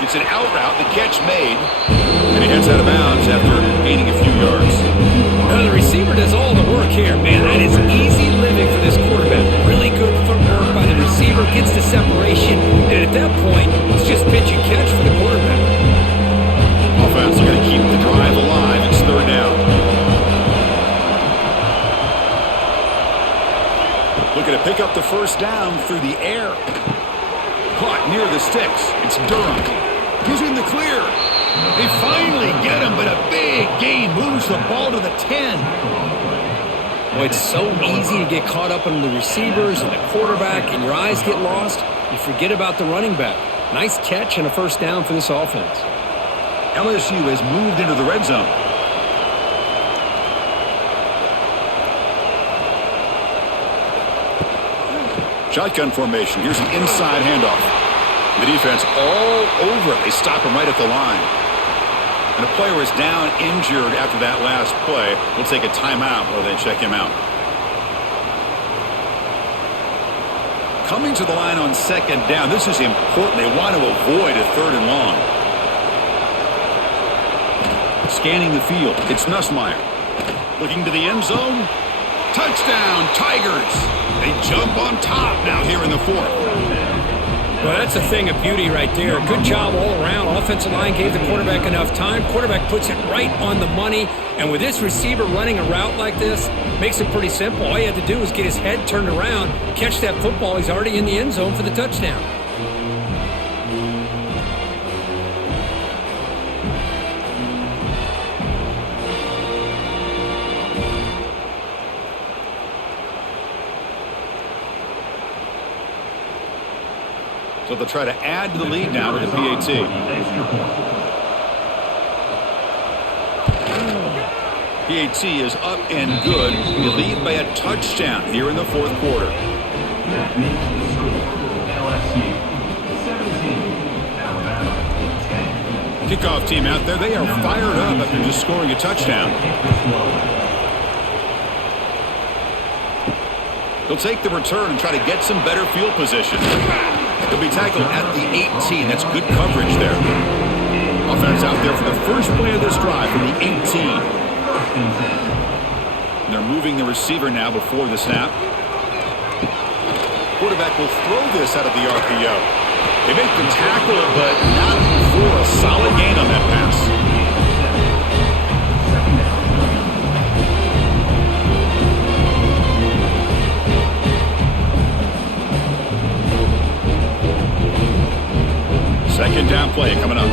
It's an out route, the catch made, and he heads out of bounds after gaining a few yards. Now the receiver does all the work here. Man, that is easy living for this quarterback. Really good footwork by the receiver, gets the separation, and at that point, it's just pitch and catch for the quarterback. Offense going to keep the drive alive. It's third down. Looking to pick up the first down through the air. Caught near the sticks. It's Durham. He's in the clear. They finally get him, but a big gain moves the ball to the 10. Well, it's so easy to get caught up in the receivers and the quarterback, and your eyes get lost. You forget about the running back. Nice catch and a first down for this offense. LSU has moved into the red zone. Shotgun formation. Here's an inside handoff. The defense all over it. They stop him right at the line. And a player is down injured after that last play. We'll take a timeout while they check him out. Coming to the line on second down. This is important. They want to avoid a third and long. Scanning the field. It's Nussmeier. Looking to the end zone. Touchdown, Tigers. They jump on top now here in the fourth. Well, that's a thing of beauty right there. Good job all around. Offensive line gave the quarterback enough time. Quarterback puts it right on the money. And with this receiver running a route like this, makes it pretty simple. All you had to do was get his head turned around, catch that football. He's already in the end zone for the touchdown. So they'll try to add to the lead now with the PAT. PAT is up and good. We lead by a touchdown here in the fourth quarter. That makes the score LSU 17, Alabama 10. Kickoff team out there. They are fired up after just scoring a touchdown. They'll take the return and try to get some better field position. He'll be tackled at the 18. That's good coverage there. Offense out there for the first play of this drive from the 18. And they're moving the receiver now before the snap. Quarterback will throw this out of the RPO. They make the tackle, but not for a solid gain on that pass. Second down play coming up.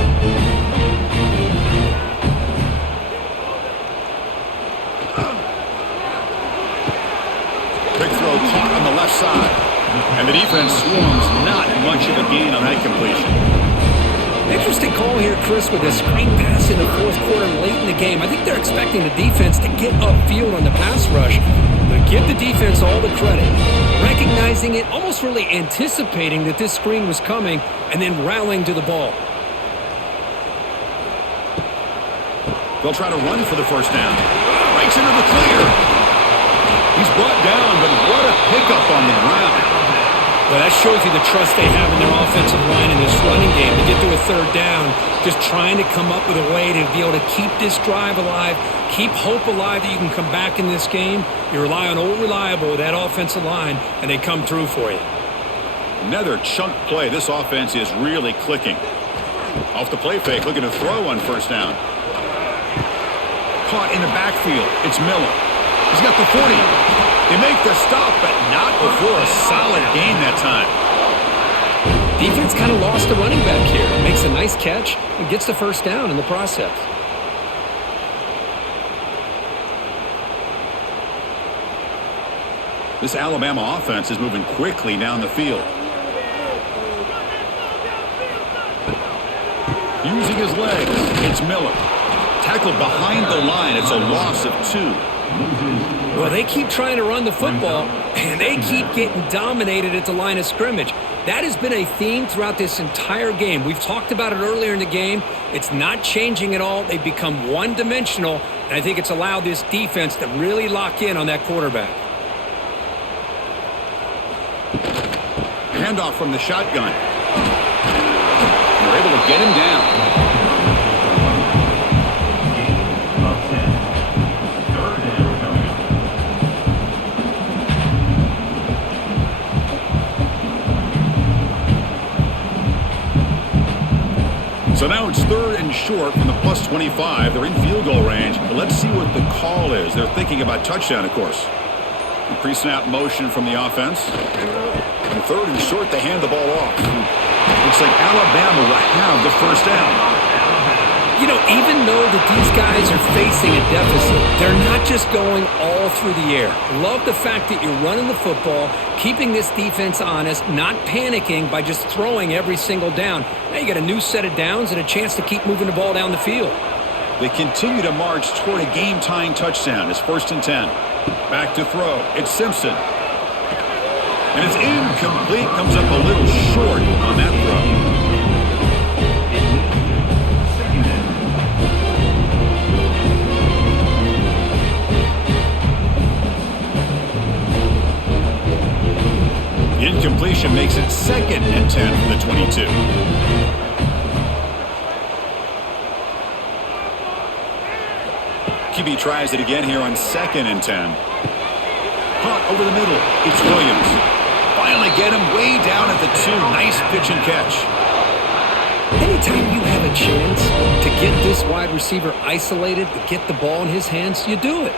Big throw caught on the left side. And the defense swarms. Not much of a gain on that completion. Interesting call here, Chris, with a screen pass in the fourth quarter late in the game. I think they're expecting the defense to get upfield on the pass rush. But give the defense all the credit. Recognizing it, almost really anticipating that this screen was coming, and then rallying to the ball. They'll try to run for the first down. Breaks into the clear. He's brought down, but what a pickup on the ground. Well, that shows you the trust they have in their offensive line in this running game to get to a third down, just trying to come up with a way to be able to keep this drive alive, keep hope alive that you can come back in this game. You rely on old reliable, that offensive line, and they come through for you. Another chunk play. This offense is really clicking. Off the play fake, looking to throw on first down. Caught in the backfield. It's Miller. He's got the 40. They make the stop, but not before a solid gain that time. Defense kind of lost the running back here. Makes a nice catch and gets the first down in the process. This Alabama offense is moving quickly down the field. Using his legs, it's Miller. Tackled behind the line. It's a loss of 2. Well, they keep trying to run the football, and they keep getting dominated at the line of scrimmage. That has been a theme throughout this entire game. We've talked about it earlier in the game. It's not changing at all. They've become one-dimensional, and I think it's allowed this defense to really lock in on that quarterback. Handoff from the shotgun. They're able to get him down. So now it's 3rd and short from the plus 25. They're in field goal range. But let's see what the call is. They're thinking about touchdown, of course. Pre-snap motion from the offense. And 3rd and short, they hand the ball off. Looks like Alabama will have the first down. You know, even though that these guys are facing a deficit, they're not just going all through the air. Love the fact that you're running the football, keeping this defense honest, not panicking by just throwing every single down. Now you got a new set of downs and a chance to keep moving the ball down the field. They continue to march toward a game-tying touchdown. It's 1st and 10. Back to throw. It's Simpson. And it's incomplete. Comes up a little short on that throw. Incompletion makes it 2nd and 10 from the 22. QB tries it again here on 2nd and 10. Caught over the middle. It's Williams. Finally get him way down at the 2. Nice pitch and catch. Anytime you have a chance to get this wide receiver isolated, to get the ball in his hands, you do it.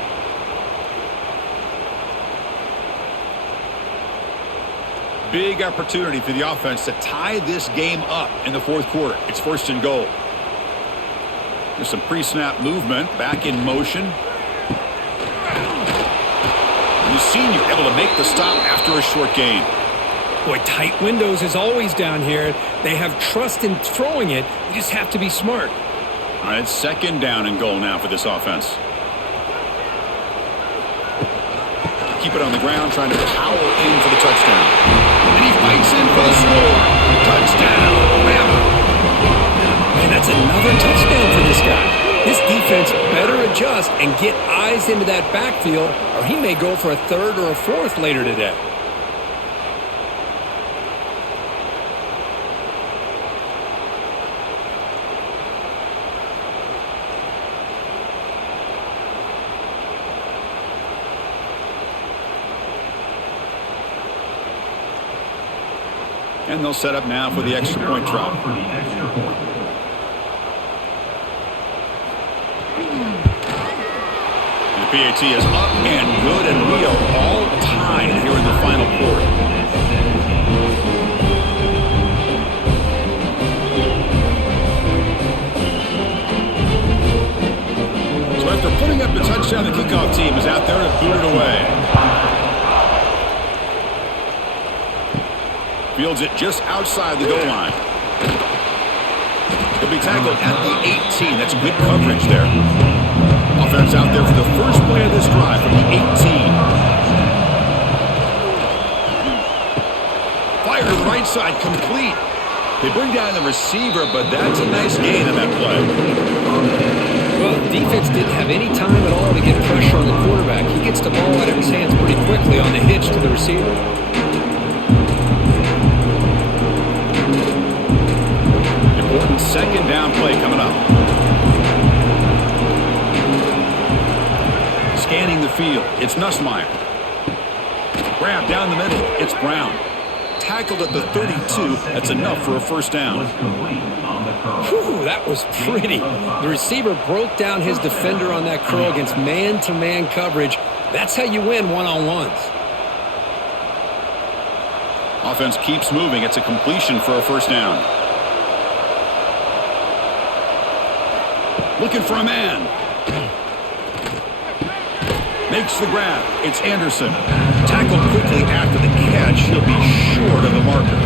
Big opportunity for the offense to tie this game up in the 4th quarter. It's 1st and goal. There's some pre-snap movement. Back in motion. The senior able to make the stop after a short gain. Boy, tight windows is always down here. They have trust in throwing it. You just have to be smart. All right, 2nd down and goal now for this offense. Keep it on the ground, trying to power in for the touchdown. And he fights in for the score. Touchdown, Bama. And that's another touchdown for this guy. This defense better adjust and get eyes into that backfield, or he may go for a 3rd or a 4th later today. And they'll set up now for the extra point try. The PAT is up and good, and we are all tied here in the final quarter. So after putting up the touchdown, the kickoff team is out there to boot it away. Fields it just outside the goal line. He'll be tackled at the 18. That's good coverage there. Offense out there for the first play of this drive from the 18. Fire to the right side, complete. They bring down the receiver, but that's a nice gain on that play. Well, the defense didn't have any time at all to get pressure on the quarterback. He gets the ball out of his hands pretty quickly on the hitch to the receiver. Important 2nd down play coming up. Scanning the field, it's Nussmeier. Grab down the middle, it's Brown. Tackled at the 32, that's enough for a 1st down. Whew, that was pretty. The receiver broke down his defender on that curl against man-to-man coverage. That's how you win one-on-ones. Offense keeps moving, it's a completion for a 1st down. Looking for a man. Makes the grab. It's Anderson. Tackled quickly after the catch. He'll be short of the marker.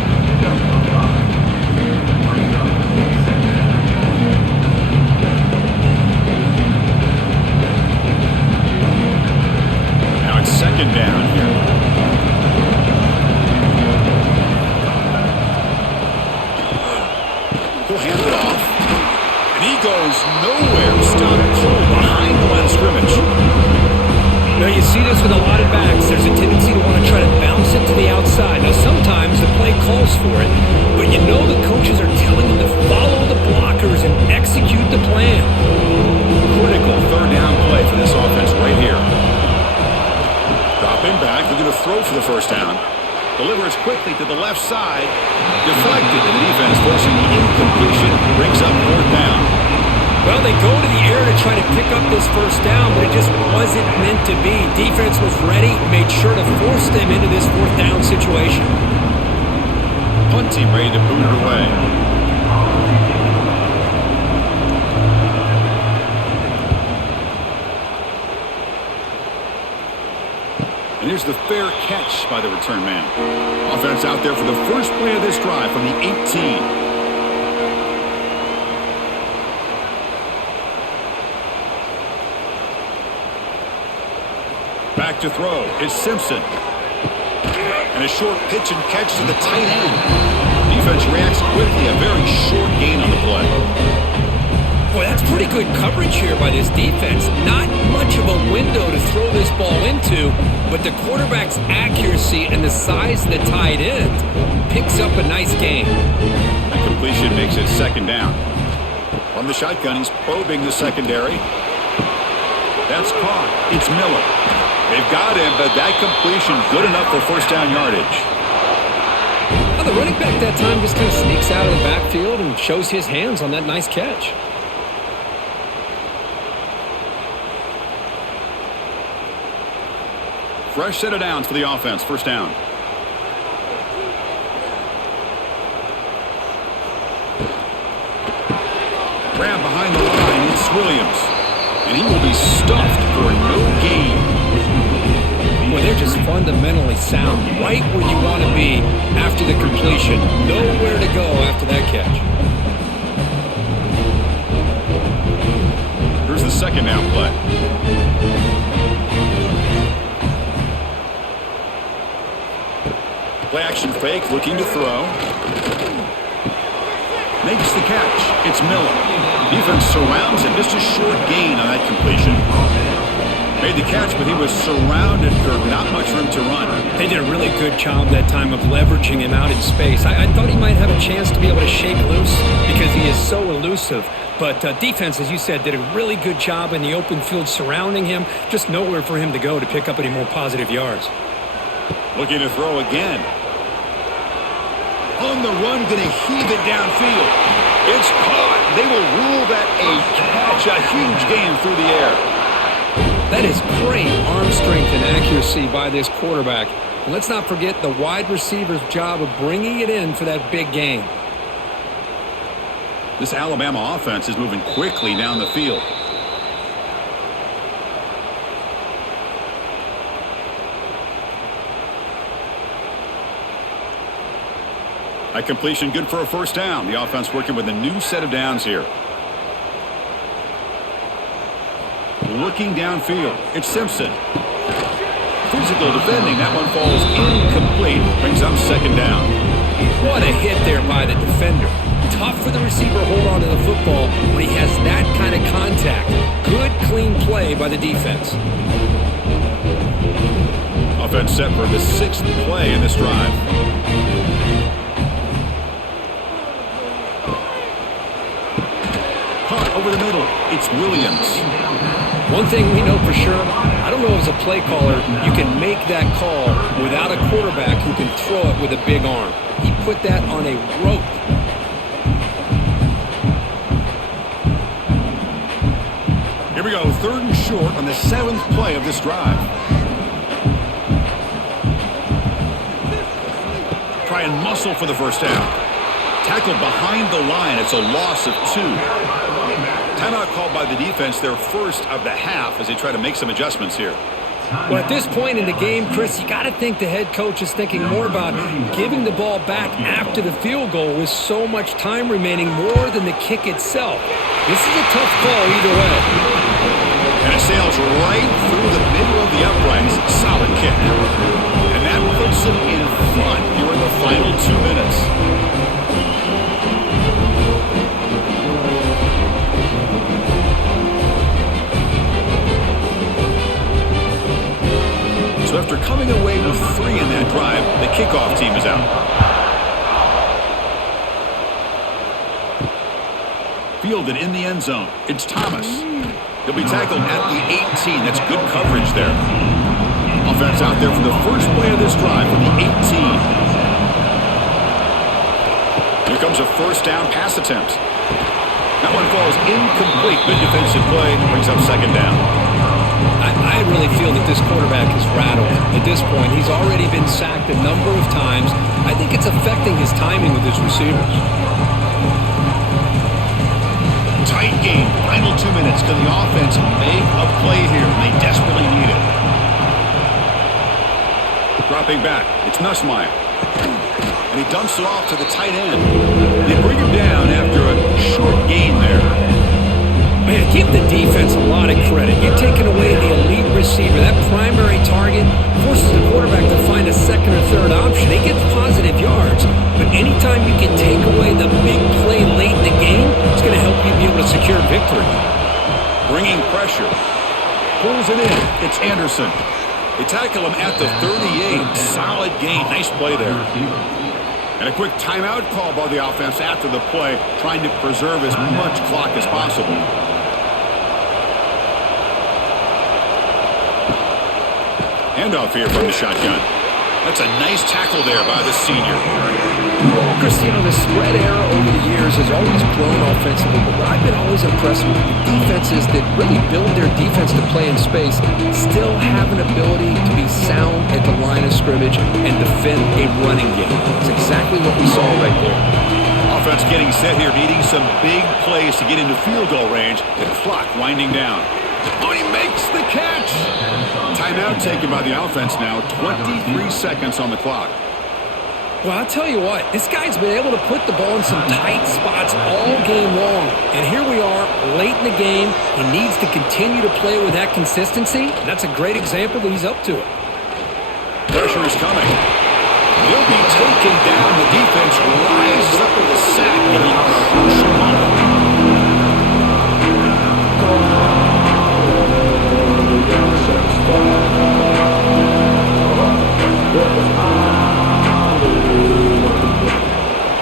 goes nowhere. Stopped cold behind the line of scrimmage. Now, you see this with a lot of backs. There's a tendency to want to try to bounce it to the outside. Now, sometimes the play calls for it, but you know the coaches are telling them to follow the blockers and execute the plan. Critical third down play for this offense right here. Dropping back, looking to throw for the first down. Delivers quickly to the left side. Deflected, and the defense forcing the incompletion. Brings up fourth down. Well, they go to the air to try to pick up this first down, but it just wasn't meant to be. Defense was ready, made sure to force them into this fourth down situation. Punt team ready to boot it away. And here's the fair catch by the return man. Offense out there for the first play of this drive from the 18. Back to throw is Simpson. And a short pitch and catch to the tight end. Defense reacts quickly. A very short gain on the play. Boy, that's pretty good coverage here by this defense. Not much of a window to throw this ball into, but the quarterback's accuracy and the size of the tight end picks up a nice gain. That completion makes it second down. From the shotgun, he's probing the secondary. That's caught. It's Miller. They've got him, but that completion good enough for first down yardage. Well, the running back that time just kind of sneaks out of the backfield and shows his hands on that nice catch. Fresh set of downs for the offense. First down. Grab behind the line. It's Williams. And he will be stuffed for no gain. Well, they're just fundamentally sound. Right where you want to be after the completion. Nowhere to go after that catch. Here's the second down play. Play action fake, looking to throw. Makes the catch. It's Miller. Defense surrounds him. Just a short gain on that completion. Made the catch, but he was surrounded for not much room to run. They did a really good job that time of leveraging him out in space. I thought he might have a chance to be able to shake loose because he is so elusive. But defense, as you said, did a really good job in the open field surrounding him. Just nowhere for him to go to pick up any more positive yards. Looking to throw again. On the run, going to heave it downfield. It's caught. They will rule that a catch, a huge gain through the air. That is great arm strength and accuracy by this quarterback. And let's not forget the wide receiver's job of bringing it in for that big gain. This Alabama offense is moving quickly down the field. A completion good for a first down. The offense working with a new set of downs here. Looking downfield. It's Simpson. Physical defending. That one falls incomplete. Brings up second down. What a hit there by the defender. Tough for the receiver to hold on to the football when he has that kind of contact. Good, clean play by the defense. Offense set for the 6th play in this drive. Punt over the middle. It's Williams. One thing we know for sure, I don't know as a play caller, you can make that call without a quarterback who can throw it with a big arm. He put that on a rope. Here we go, 3rd and short on the 7th play of this drive. Try and muscle for the first down. Tackled behind the line. It's a loss of 2. Timeout called by the defense, their first of the half, as they try to make some adjustments here. Well, at this point in the game, Chris, you got to think the head coach is thinking more about giving the ball back after the field goal with so much time remaining more than the kick itself. This is a tough call either way. And it sails right through the middle of the uprights. Solid kick. And that puts them in front here in the final 2 minutes. coming away with 3 in that drive. The kickoff team is out. Fielded in the end zone. It's Thomas. He'll be tackled at the 18. That's good coverage there. Offense out there for the first play of this drive for the 18. Here comes a first down pass attempt. That one falls incomplete. Good defensive play. Brings up second down. I really feel that this quarterback is rattled. At this point, he's already been sacked a number of times. I think it's affecting his timing with his receivers. Tight game. Final 2 minutes. Can the offense make a play here? They desperately need it. Dropping back. It's Nussmeier. And he dumps it off to the tight end. They bring him down after a short gain there. Man, give the defense a lot of credit. You're taking away the elite receiver. That primary target forces the quarterback to find a second or third option. He gets positive yards, but anytime you can take away the big play late in the game, it's going to help you be able to secure victory. Bringing pressure. Pulls it in. It's Anderson. They tackle him at the 38. Solid gain. Nice play there. And a quick timeout call by the offense after the play, trying to preserve as much clock as possible. Handoff here from the shotgun. That's a nice tackle there by the senior. Cristiano, the spread era over the years has always grown offensively, but what I've been always impressed with the defenses that really build their defense to play in space still have an ability to be sound at the line of scrimmage and defend a running game. That's exactly what we saw right there. Offense getting set here, needing some big plays to get into field goal range. The clock winding down. Oh, he makes the catch! Timeout taken by the offense now. 23 seconds on the clock. Well, I'll tell you what, this guy's been able to put the ball in some tight spots all game long. And here we are, late in the game. He needs to continue to play with that consistency. And that's a great example that he's up to it. Pressure is coming. He'll be taken down. The defense rises up with a sack in a crucial moment.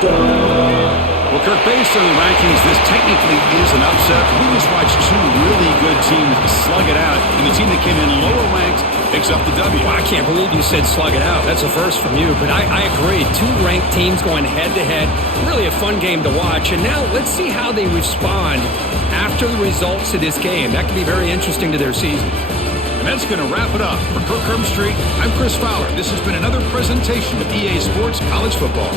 Well, Kirk, based on the rankings, this technically is an upset. We just watched 2 really good teams slug it out, and the team that came in lower ranked picks up the W. Well, I can't believe you said slug it out. That's a first from you, but I agree. 2 ranked teams going head-to-head. Really a fun game to watch, and now let's see how they respond after the results of this game. That could be very interesting to their season. And that's going to wrap it up. For Kirk Street, I'm Chris Fowler. This has been another presentation of EA Sports College Football.